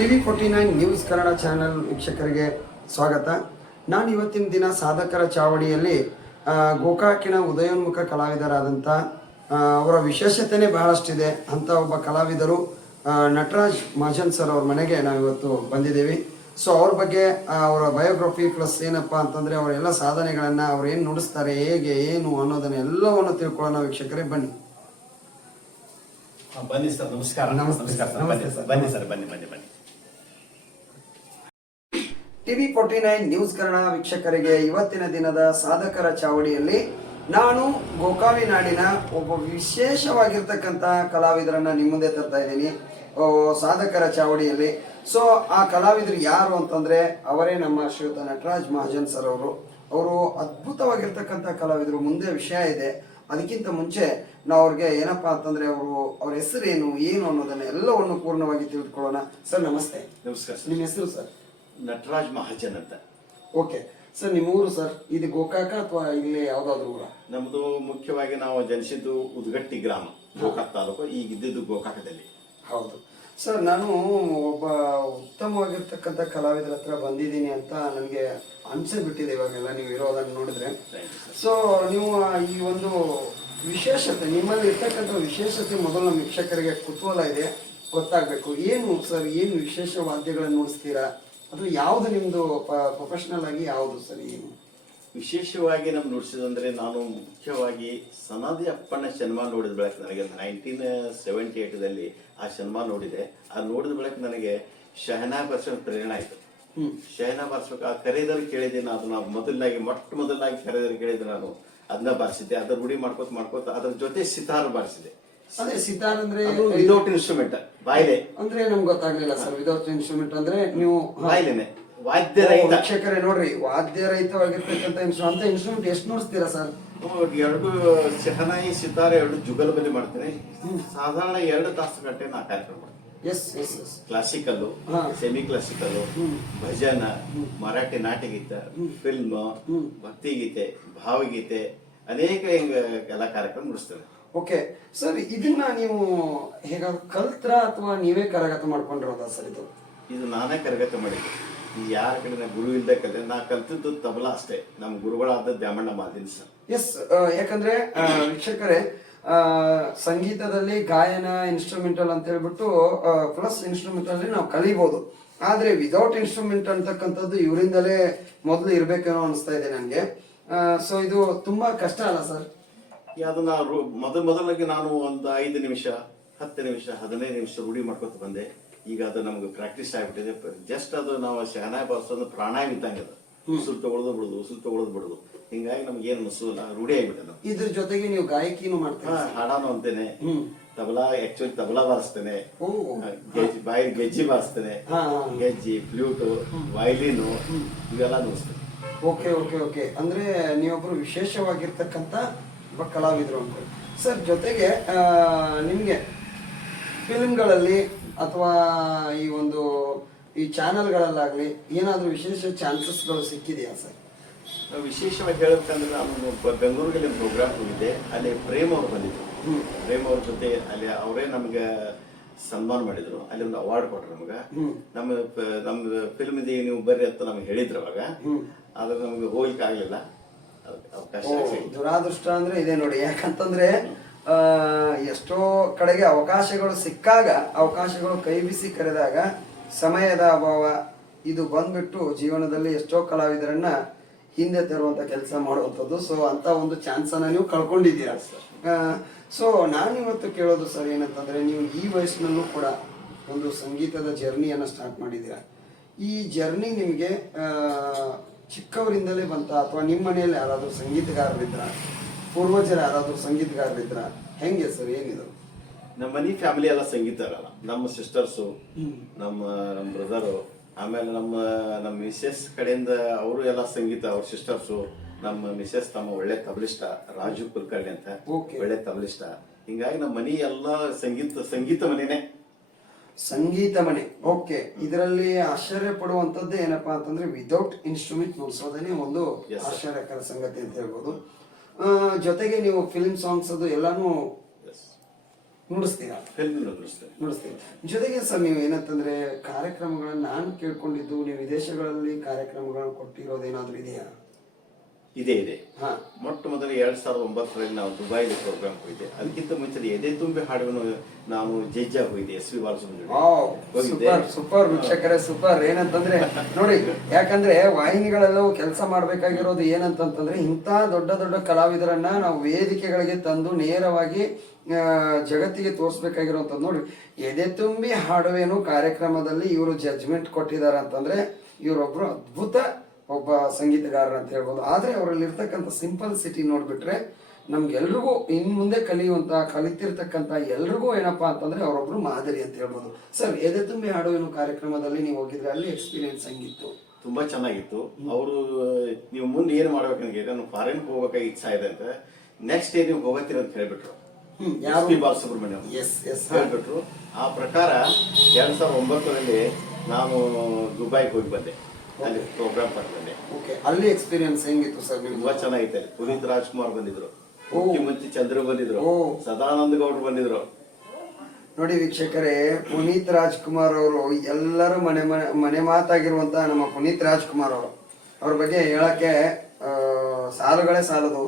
TV49 news Kannada channel ವೀಕ್ಷಕರಿಗೆ ಸ್ವಾಗತ. ನಾನು ಇವತ್ತಿನ ದಿನ ಸಾಧಕರ ಚಾವಡಿಯಲ್ಲಿ ಗೋಕಾಕಿನ ಉದಯೋನ್ಮುಖ ಕಲಾವಿದರಾದಂಥ ಅವರ ವಿಶೇಷತೆನೇ ಬಹಳಷ್ಟಿದೆ ಅಂತ ಒಬ್ಬ ಕಲಾವಿದರು ನಟರಾಜ್ ಮಹಾಜನ್ ಸರ್ ಅವ್ರ ಮನೆಗೆ ನಾವು ಇವತ್ತು ಬಂದಿದ್ದೀವಿ. ಸೊ ಅವ್ರ ಬಗ್ಗೆ ಅವರ ಬಯೋಗ್ರಫಿ ಪ್ಲಸ್ ಏನಪ್ಪ ಅಂತಂದರೆ ಅವರೆಲ್ಲ ಸಾಧನೆಗಳನ್ನು ಅವ್ರು ಏನು ನುಡಿಸ್ತಾರೆ, ಹೇಗೆ ಏನು ಅನ್ನೋದನ್ನ ಎಲ್ಲವನ್ನು ತಿಳ್ಕೊಳ್ಳೋಣ ವೀಕ್ಷಕರೇ. ಬನ್ನಿ ಬನ್ನಿ ಸರ್. ನಮಸ್ಕಾರ. ನಮಸ್ತೆ ಸರ್. ಬನ್ನಿ ಸರ್. ಬನ್ನಿ ಬನ್ನಿ ಬನ್ನಿ. TV49 ನ್ಯೂಸ್ ಕನ್ನಡ ವೀಕ್ಷಕರಿಗೆ ಇವತ್ತಿನ ದಿನದ ಸಾಧಕರ ಚಾವಡಿಯಲ್ಲಿ ನಾನು ಗೋಕಾವಿ ನಾಡಿನ ಒಬ್ಬ ವಿಶೇಷವಾಗಿರ್ತಕ್ಕಂಥ ಕಲಾವಿದರನ್ನ ನಿಮ್ಮ ಮುಂದೆ ತರ್ತಾ ಇದ್ದೀನಿ ಸಾಧಕರ ಚಾವಡಿಯಲ್ಲಿ. ಸೊ ಆ ಕಲಾವಿದರು ಯಾರು ಅಂತಂದ್ರೆ ಅವರೇ ನಮ್ಮ ಶ್ರೀಯುತ ನಟರಾಜ್ ಮಹಾಜನ್ ಸರ್ ಅವರು ಅದ್ಭುತವಾಗಿರ್ತಕ್ಕಂಥ ಕಲಾವಿದರು. ಮುಂದೆ ವಿಷಯ ಇದೆ, ಅದಕ್ಕಿಂತ ಮುಂಚೆ ನಾವು ಅವ್ರಿಗೆ ಏನಪ್ಪಾ ಅಂತಂದ್ರೆ ಅವ್ರ ಹೆಸರೇನು ಏನು ಅನ್ನೋದನ್ನ ಎಲ್ಲವನ್ನು ಪೂರ್ಣವಾಗಿ ತಿಳಿದುಕೊಳ್ಳೋಣ. ಸರ್ ನಮಸ್ತೆ. ನಮಸ್ಕಾರ. ನಿಮ್ಮ ಹೆಸರು ಸರ್? ನಟರಾಜ್ ಮಹಾಜನ್ ಅಂತ. ಓಕೆ ಸರ್, ನಿಮ್ಮ ಊರು ಸರ್ ಇದು ಗೋಕಾಕ ಅಥವಾ ಇಲ್ಲಿ ಯಾವ್ದಾದ್ರು ಊರ? ನಮ್ದು ಮುಖ್ಯವಾಗಿ ನಾವು ಜನಿಸಿದ್ದು ಉದ್ಗಟ್ಟಿ ಗ್ರಾಮ, ಗೋಕಾಕ್ ತಾಲೂಕು. ಈಗ ಇದ್ದಿದ್ದು ಗೋಕಾಕದಲ್ಲಿ. ಹೌದು ಸರ್, ನಾನು ಒಬ್ಬ ಉತ್ತಮವಾಗಿರ್ತಕ್ಕಂಥ ಕಲಾವಿದರ ಹತ್ರ ಬಂದಿದ್ದೀನಿ ಅಂತ ನನಗೆ ಅನ್ಸಿಬಿಟ್ಟಿದೆ ಇವಾಗೆಲ್ಲ ನೀವು ಇರೋದನ್ನು ನೋಡಿದ್ರೆ. ಸೊ ನೀವು ಈ ಒಂದು ವಿಶೇಷತೆ, ನಿಮ್ಮಲ್ಲಿ ಇರ್ತಕ್ಕಂಥ ವಿಶೇಷತೆ ಮೊದಲು ನಮ್ಮ ವೀಕ್ಷಕರಿಗೆ ಕುತೂಹಲ ಇದೆ, ಗೊತ್ತಾಗಬೇಕು. ಏನು ಸರ್, ಏನು ವಿಶೇಷ ವಾದ್ಯಗಳನ್ನು ನುಡಿಸ್ತೀರಾ? ಅದು ಯಾವುದು ನಿಮ್ದು ಪ್ರೊಫೆಷನಲ್ ಆಗಿ ಯಾವುದು ಸರ್? ಏನು ವಿಶೇಷವಾಗಿ ನಮ್ಗೆ ನುಡಿಸಿದಂದ್ರೆ, ನಾನು ಮುಖ್ಯವಾಗಿ ಸನಾದಿ ಅಪ್ಪಣ್ಣ ಸಿನಿಮಾ ನೋಡಿದ ಬಳಿಕ ನನಗೆ 1978ದಲ್ಲಿ ಆ ಸಿನಿಮಾ ನೋಡಿದೆ. ಆ ನೋಡಿದ ಬಳಿಕ ನನಗೆ ಶಹನಾ ಬರ್ಸೋಕೆ ಪ್ರೇರಣೆ ಆಯ್ತು. ಶಹನಾ ಬಾರಿಸ್ಬೇಕು ಆ ಕರೆದರೆ ಕೇಳಿದೆ. ನಾನು ಮೊಟ್ಟ ಮೊದಲಾಗಿ ಕರೆದರೆ ಕೇಳಿದೆ, ನಾನು ಅದನ್ನ ಬಾರಿಸಿದ್ದೆ. ಅದ್ರ ರೂಢಿ ಮಾಡ್ಕೋತ ಅದ್ರ ಜೊತೆ ಸಿತಾರ್ ಬಾರಿಸಿದೆ. ಅದೇ ಸಿತಾರ್ ಅಂದ್ರೆ ವಿದೌಟ್ ಇನ್ಸ್ಟ್ರೂಮೆಂಟ್, ಬಾಯ್ಲೆ ಅಂದ್ರೆ ನಮ್ಗೆ ಗೊತ್ತಾಗ್ಲಿಲ್ಲ ಸರ್. ವಿದೌಟ್ ಇನ್ಸ್ಟ್ರೂಮೆಂಟ್ ಅಂದ್ರೆ ನೀವು ಬಾಯ್ಲೆನೆ, ವಾದ್ಯರಹಿತ. ವೀಕ್ಷಕರೇ ನೋಡ್ರಿ, ವಾದ್ಯರಹಿತವಾಗಿರ್ತಕ್ಕಂಥ ಇನ್ಸ್ಟ್ರೂಮೆಂಟ್ ಎಷ್ಟು ನೋಡಿಸ್ತೀರಾ ಸರ್? ಎರಡು ಶಹನಾಯಿ, ಸಿತಾರ್, ಎರಡು ಜುಗಲ್ಬಂದಿ ಮಾಡ್ತೇನೆ. ಸಾಧಾರಣ 2 ತಾಸು ಗಂಟೆ ನಾ ಕಾರ್ಯಕ್ರಮ ಮಾಡ್ತೀನಿ. ಕ್ಲಾಸಿಕಲ್ಲು, ಸೆಮಿ ಕ್ಲಾಸಿಕಲ್ಲು, ಭಜನ, ಮರಾಠಿ ನಾಟ್ಯಗೀತೆ, ಫಿಲ್ಮ್, ಭಕ್ತಿಗೀತೆ, ಭಾವಗೀತೆ, ಅನೇಕ ಎಲ್ಲ ಕಾರ್ಯಕ್ರಮ ನಡೆಸ್ತೇವೆ. ಓಕೆ ಸರ್, ಇದನ್ನ ನೀವು ಹೇಗಾದ್ರು ಕಲ್ತ್ರ ಅಥವಾ ನೀವೇ ಕರಗತ ಮಾಡ್ಕೊಂಡಿರೋದಾ ಸರ್? ಇದು ನಾನೇ ಕರಗತ ಮಾಡಿದ್ದೆ. ಯಾರ ಕಡೆ ಗುರು ಇಲ್ದೆ ಕಲಿತೆ. ನಾ ಕಲ್ತಿದ್ದು ತಬಲಾ ಅಷ್ಟೇ. ನಮ್ಮ ಗುರುಗಳಾದ ದ್ಯಾಮಣ್ಣ ಮಾದಿನ್ ಸರ್. ಎಸ್, ಯಾಕಂದ್ರೆ ವೀಕ್ಷಕರೇ, ಸಂಗೀತದಲ್ಲಿ ಗಾಯನ ಇನ್ಸ್ಟ್ರೂಮೆಂಟಲ್ ಅಂತ ಹೇಳ್ಬಿಟ್ಟು ಪ್ಲಸ್ ಇನ್ಸ್ಟ್ರೂಮೆಂಟಲ್ ನಾವು ಕಲಿಬಹುದು. ಆದ್ರೆ ವಿದೌಟ್ ಇನ್ಸ್ಟ್ರೂಮೆಂಟ್ ಅಂತಕ್ಕಂಥದ್ದು ಇವರಿಂದಲೇ ಮೊದಲು ಇರ್ಬೇಕೇನೋ ಅನಿಸ್ತಾ ಇದೆ ನನಗೆ. ಸೊ ಇದು ತುಂಬಾ ಕಷ್ಟ ಅಲ್ಲ ಸರ್? ಅದನ್ನ ಮೊದಲಾಗಿ ನಾನು ಒಂದು 5 ನಿಮಿಷ, 10 ನಿಮಿಷ, 15 ನಿಮಿಷ ರೂಢಿ ಮಾಡ್ಕೊತ ಬಂದೆ. ಈಗ ಅದು ನಮ್ಗೆ ಪ್ರಾಕ್ಟೀಸ್ ಆಗ್ಬಿಟ್ಟಿದೆ. ಜಸ್ಟ್ ಅದು ನಾವು ಶಹನಾಯಿ ಬಾರಿಸೋದು ಪ್ರಾಣಾಯಾಮ ಇದ್ದಂಗೆ. ಅದು ಉಸಿರು ತಗೊಳ್ಳೋದು ಬಿಡುದು. ಹಿಂಗಾಗಿ ನಮ್ಗೆ ಏನು ಅನಿಸೋಲ್ಲ, ರೂಢಿ ಆಗ್ಬಿಟ್ಟೆ. ಇದ್ರ ಜೊತೆಗೆ ನೀವು ಗಾಯಕಿನೂ ಮಾಡ್ತೀರಾ? ಹಾಡಾನು ಅಂತೇನೆ. ತಬಲಾ, ಆಕ್ಚುಲಿ ತಬಲಾ ಬಾರಿಸ್ತೇನೆ, ಬಾಯಿ ಗೆಜ್ಜಿ ಬಾರಿಸ್ತೇನೆ. ಗೆಜ್ಜಿ, ಫ್ಲೂಟು, ವೈಲಿನು ಇವೆಲ್ಲ ನುಡಿಸ್ತೇನೆ. ಓಕೆ ಓಕೆ ಓಕೆ ಅಂದ್ರೆ ನೀವೊಬ್ರು ವಿಶೇಷವಾಗಿರ್ತಕ್ಕಂಥ ಒಬ್ಬ ಕಲಾವಿದರು ಅಂತ ಸರ್. ಜೊತೆಗೆ ನಿಮ್ಗೆ ಫಿಲ್ಮ್ಗಳಲ್ಲಿ ಅಥವಾ ಈ ಚಾನೆಲ್ಗಳಲ್ಲಾಗ್ಲಿ ಏನಾದ್ರೂ ವಿಶೇಷ ಚಾನ್ಸಸ್ಗಳು ಸಿಕ್ಕಿದೆಯಾ ಸರ್? ವಿಶೇಷವಾಗಿ ಹೇಳ್ಬೇಕಂದ್ರೆ, ನಾನು ಬೆಂಗಳೂರಿಗೆ ಪ್ರೋಗ್ರಾಮ್ ಹೋಗಿದ್ದೆ. ಅಲ್ಲಿ ಪ್ರೇಮ್ ಅವ್ರು ಬಂದಿದ್ರು. ಪ್ರೇಮ್ ಅವ್ರ ಜೊತೆ ಅಲ್ಲಿ ಅವರೇ ನಮ್ಗೆ ಸನ್ಮಾನ ಮಾಡಿದ್ರು. ಅಲ್ಲಿ ಒಂದು ಅವಾರ್ಡ್ ಕೊಟ್ರು ನಮ್ಗೆ. ನಮ್ಮ ಫಿಲ್ಮ್ ಇದೆ, ನೀವು ಬರ್ರಿ ಅಂತ ನಮ್ಗೆ ಹೇಳಿದ್ರು ಅವಾಗ. ಆದ್ರೆ ನಮ್ಗೆ ಹೋಗ್ಲಿಕ್ಕೆ ಆಗ್ಲಿಲ್ಲ, ಅವಕಾಶ. ದುರಾದೃಷ್ಟ ಅಂದ್ರೆ ಇದೆ ನೋಡಿ. ಯಾಕಂತಂದ್ರೆ ಎಷ್ಟೋ ಕಡೆಗೆ ಅವಕಾಶಗಳು ಸಿಕ್ಕಾಗ, ಅವಕಾಶಗಳು ಕೈ ಬಿಸಿ ಕರೆದಾಗ ಸಮಯದ ಅಭಾವ ಇದು ಬಂದ್ಬಿಟ್ಟು ಜೀವನದಲ್ಲಿ ಎಷ್ಟೋ ಕಲಾವಿದರನ್ನ ಹಿಂದೆ ತರುವಂತ ಕೆಲಸ ಮಾಡುವಂಥದ್ದು. ಸೊ ಅಂತ ಒಂದು ಚಾನ್ಸ್ ಅನ್ನ ನೀವು ಕಳ್ಕೊಂಡಿದ್ದೀರಾ ಸರ್. ಸೊ ನಾನು ಇವತ್ತು ಕೇಳೋದು ಸರ್ ಏನಂತಂದ್ರೆ, ನೀವು ಈ ವಯಸ್ಸಿನಲ್ಲೂ ಕೂಡ ಒಂದು ಸಂಗೀತದ ಜರ್ನಿಯನ್ನ ಸ್ಟಾರ್ಟ್ ಮಾಡಿದ್ದೀರಾ. ಈ ಜರ್ನಿ ನಿಮ್ಗೆ ಚಿಕ್ಕವರಿಂದಲೇ ಬಂತ ಅಥವಾ ನಿಮ್ಮ ಮನೆಯಲ್ಲಿ ಯಾರಾದ್ರೂ ಸಂಗೀತಗಾರರಿದ್ರ, ಪೂರ್ವಜರು ಯಾರಾದ್ರೂ ಸಂಗೀತಗಾರರಿದ್ರ, ಹೆಂಗೆ ಸರ್? ಏನಿದು? ನಮ್ಮ ಮನಿ ಫ್ಯಾಮಿಲಿ ಎಲ್ಲ ಸಂಗೀತ ಅಲ್ಲ. ನಮ್ಮ ಸಿಸ್ಟರ್ಸು, ನಮ್ಮ ಬ್ರದರು, ಆಮೇಲೆ ನಮ್ಮ ಮಿಸೆಸ್ ಕಡೆಯಿಂದ ಅವರು ಎಲ್ಲ ಸಂಗೀತ. ಅವ್ರ ಸಿಸ್ಟರ್ಸು, ನಮ್ಮ ಮಿಸೆಸ್ ತಮ್ಮ ಒಳ್ಳೆ ತಬಲಿಷ್ಟ ರಾಜು ಕುಲಕರ್ಣಿ ಅಂತ, ಒಳ್ಳೆ ತಬಲಿಷ್ಟ. ಹಿಂಗಾಗಿ ನಮ್ಮ ಮನಿ ಎಲ್ಲ ಸಂಗೀತ ಮನೆನೇ. ಸಂಗೀತ ಮನೆ. ಓಕೆ, ಇದರಲ್ಲಿ ಆಶ್ಚರ್ಯ ಪಡುವಂತದ್ದು ಏನಪ್ಪಾ ಅಂತಂದ್ರೆ, ವಿದೌಟ್ ಇನ್ಸ್ಟ್ರೂಮೆಂಟ್ ನುಡಿಸೋದೇನೆ ಒಂದು ಆಶ್ಚರ್ಯಕರ ಸಂಗತಿ ಅಂತ ಹೇಳ್ಬೋದು. ಜೊತೆಗೆ ನೀವು ಫಿಲ್ಮ್ ಸಾಂಗ್ಸ್ ಅದು ಎಲ್ಲಾನು ನುಡಿಸ್ತೀರಾ? ಫಿಲ್ಮ್ ನುಡಿಸ್ತೇನೆ. ನುಡಿಸ್ತೀರಾ. ಜೊತೆಗೆ ಸರ್ ನೀವು ಏನಂತಂದ್ರೆ ಕಾರ್ಯಕ್ರಮಗಳನ್ನ ನಾನು ಕೇಳ್ಕೊಂಡಿದ್ದು ನೀವು ವಿದೇಶಗಳಲ್ಲಿ ಕಾರ್ಯಕ್ರಮಗಳನ್ನ ಕೊಟ್ಟಿರೋದೇನಾದ್ರೂ ಇದೆಯಾ? ಇದೆ. ಹಾ. ಮೊಟ್ಟ ಮೊದಲು 2009ರಲ್ಲಿ ನಾವು ದುಬೈಗೆ ಪ್ರೋಗ್ರಾಮ್ ಹೋಗಿದ್ದೆ. ಅದಕ್ಕಿಂತ ಮುಂಚೆ ಎದೆ ತುಂಬಿ ಹಾಡುವನ್ನು ನಾನು ಜಜ್ಜಾ ಹೋಗಿದ್ದೆ, ಎಸ್ ಪಿ ಬಾಲಸುಬ್ರಹ್ಮಣ್ಯ. ಸೂಪರ್ ವೀಕ್ಷಕರೇ, ಸೂಪರ್. ಏನಂತಂದ್ರೆ ನೋಡಿ, ಯಾಕಂದ್ರೆ ವಾಹಿನಿಗಳೆಲ್ಲವೂ ಕೆಲಸ ಮಾಡ್ಬೇಕಾಗಿರೋದು ಏನಂತಂದ್ರೆ ಇಂಥ ದೊಡ್ಡ ದೊಡ್ಡ ಕಲಾವಿದರನ್ನ ನಾವು ವೇದಿಕೆಗಳಿಗೆ ತಂದು ನೇರವಾಗಿ ಜಗತ್ತಿಗೆ ತೋರಿಸ್ಬೇಕಾಗಿರೋಂಥದ್ದು. ನೋಡಿ, ಎದೆ ತುಂಬಿ ಹಾಡುವೇನು ಕಾರ್ಯಕ್ರಮದಲ್ಲಿ ಇವರು ಜಡ್ಜ್ಮೆಂಟ್ ಕೊಟ್ಟಿದ್ದಾರೆ ಅಂತಂದ್ರೆ ಇವರೊಬ್ರು ಅದ್ಭುತ ಒಬ್ಬ ಸಂಗೀತಗಾರರು ಅಂತ ಹೇಳ್ಬೋದು. ಆದ್ರೆ ಅವರಲ್ಲಿ ಇರ್ತಕ್ಕಂಥ ಸಿಂಪಲ್ ಸಿಟಿ ನೋಡ್ಬಿಟ್ರೆ ನಮ್ಗೆಲ್ರಿಗೂ ಇನ್ ಮುಂದೆ ಕಲಿತಿರ್ತಕ್ಕಂಥ ಎಲ್ರಿಗೂ ಏನಪ್ಪಾ ಅಂತಂದ್ರೆ ಅವರೊಬ್ರು ಮಾದರಿ ಅಂತ ಹೇಳ್ಬೋದು. ಸರ್, ಎದೆ ತುಂಬಿ ಹಾಡುವೇನು ಕಾರ್ಯಕ್ರಮದಲ್ಲಿ ನೀವು ಹೋಗಿದ್ರೆ ಅಲ್ಲಿ ಎಕ್ಸ್ಪೀರಿಯನ್ಸ್ ಹೆಂಗಿತ್ತು? ತುಂಬಾ ಚೆನ್ನಾಗಿತ್ತು. ಅವರು ನೀವು ಮುಂದೆ ಏನ್ ಮಾಡ್ಬೇಕಂದ್ರೆ ನಾನು ಫಾರಿನ್ ಹೋಗ್ಬೇಕಾಗಿ ಇಚ್ಛಾ ಇದೆ ಅಂತ, ನೆಕ್ಸ್ಟ್ ಡೇ ನೀವು ಹೋಗತ್ತೀರ ಅಂತ ಹೇಳ್ಬಿಟ್ರು. ಎಸ್ ಪಿ ಬಾಲಸುಬ್ರಹ್ಮಣ್ಯ ಹೇಳ್ಬಿಟ್ರು. ಆ ಪ್ರಕಾರ 2009ರಲ್ಲಿ ನಾನು ದುಬೈಗೆ ಹೋಗಿ ಬಂದೆ, ಅಲ್ಲಿ ಪ್ರೋಗ್ರಾಮ್ ಬಂದೆ. ಅಲ್ಲಿ ಎಕ್ಸ್ಪೀರಿಯನ್ಸ್ ಹೆಂಗಿತ್ತು ಸರ್? ತುಂಬಾ ಚೆನ್ನಾಗಿತ್ತು. ಪುನೀತ್ ರಾಜ್ಕುಮಾರ್ ಬಂದಿದ್ರು, ಮುಖ್ಯಮಂತ್ರಿ ಚಂದ್ರ ಬಂದಿದ್ರು, ಸದಾನಂದ ಗೌಡ್ರು ಬಂದಿದ್ರು. ನೋಡಿ ವೀಕ್ಷಕರೇ, ಪುನೀತ್ ರಾಜ್ಕುಮಾರ್ ಅವರು ಎಲ್ಲರೂ ಮನೆ ಮಾತಾಗಿರುವಂತಹ ನಮ್ಮ ಪುನೀತ್ ರಾಜ್ಕುಮಾರ್ ಅವರು, ಅವ್ರ ಬಗ್ಗೆ ಹೇಳಕ್ಕೆ ಸಾಲುಗಳೇ ಸಾಲದು.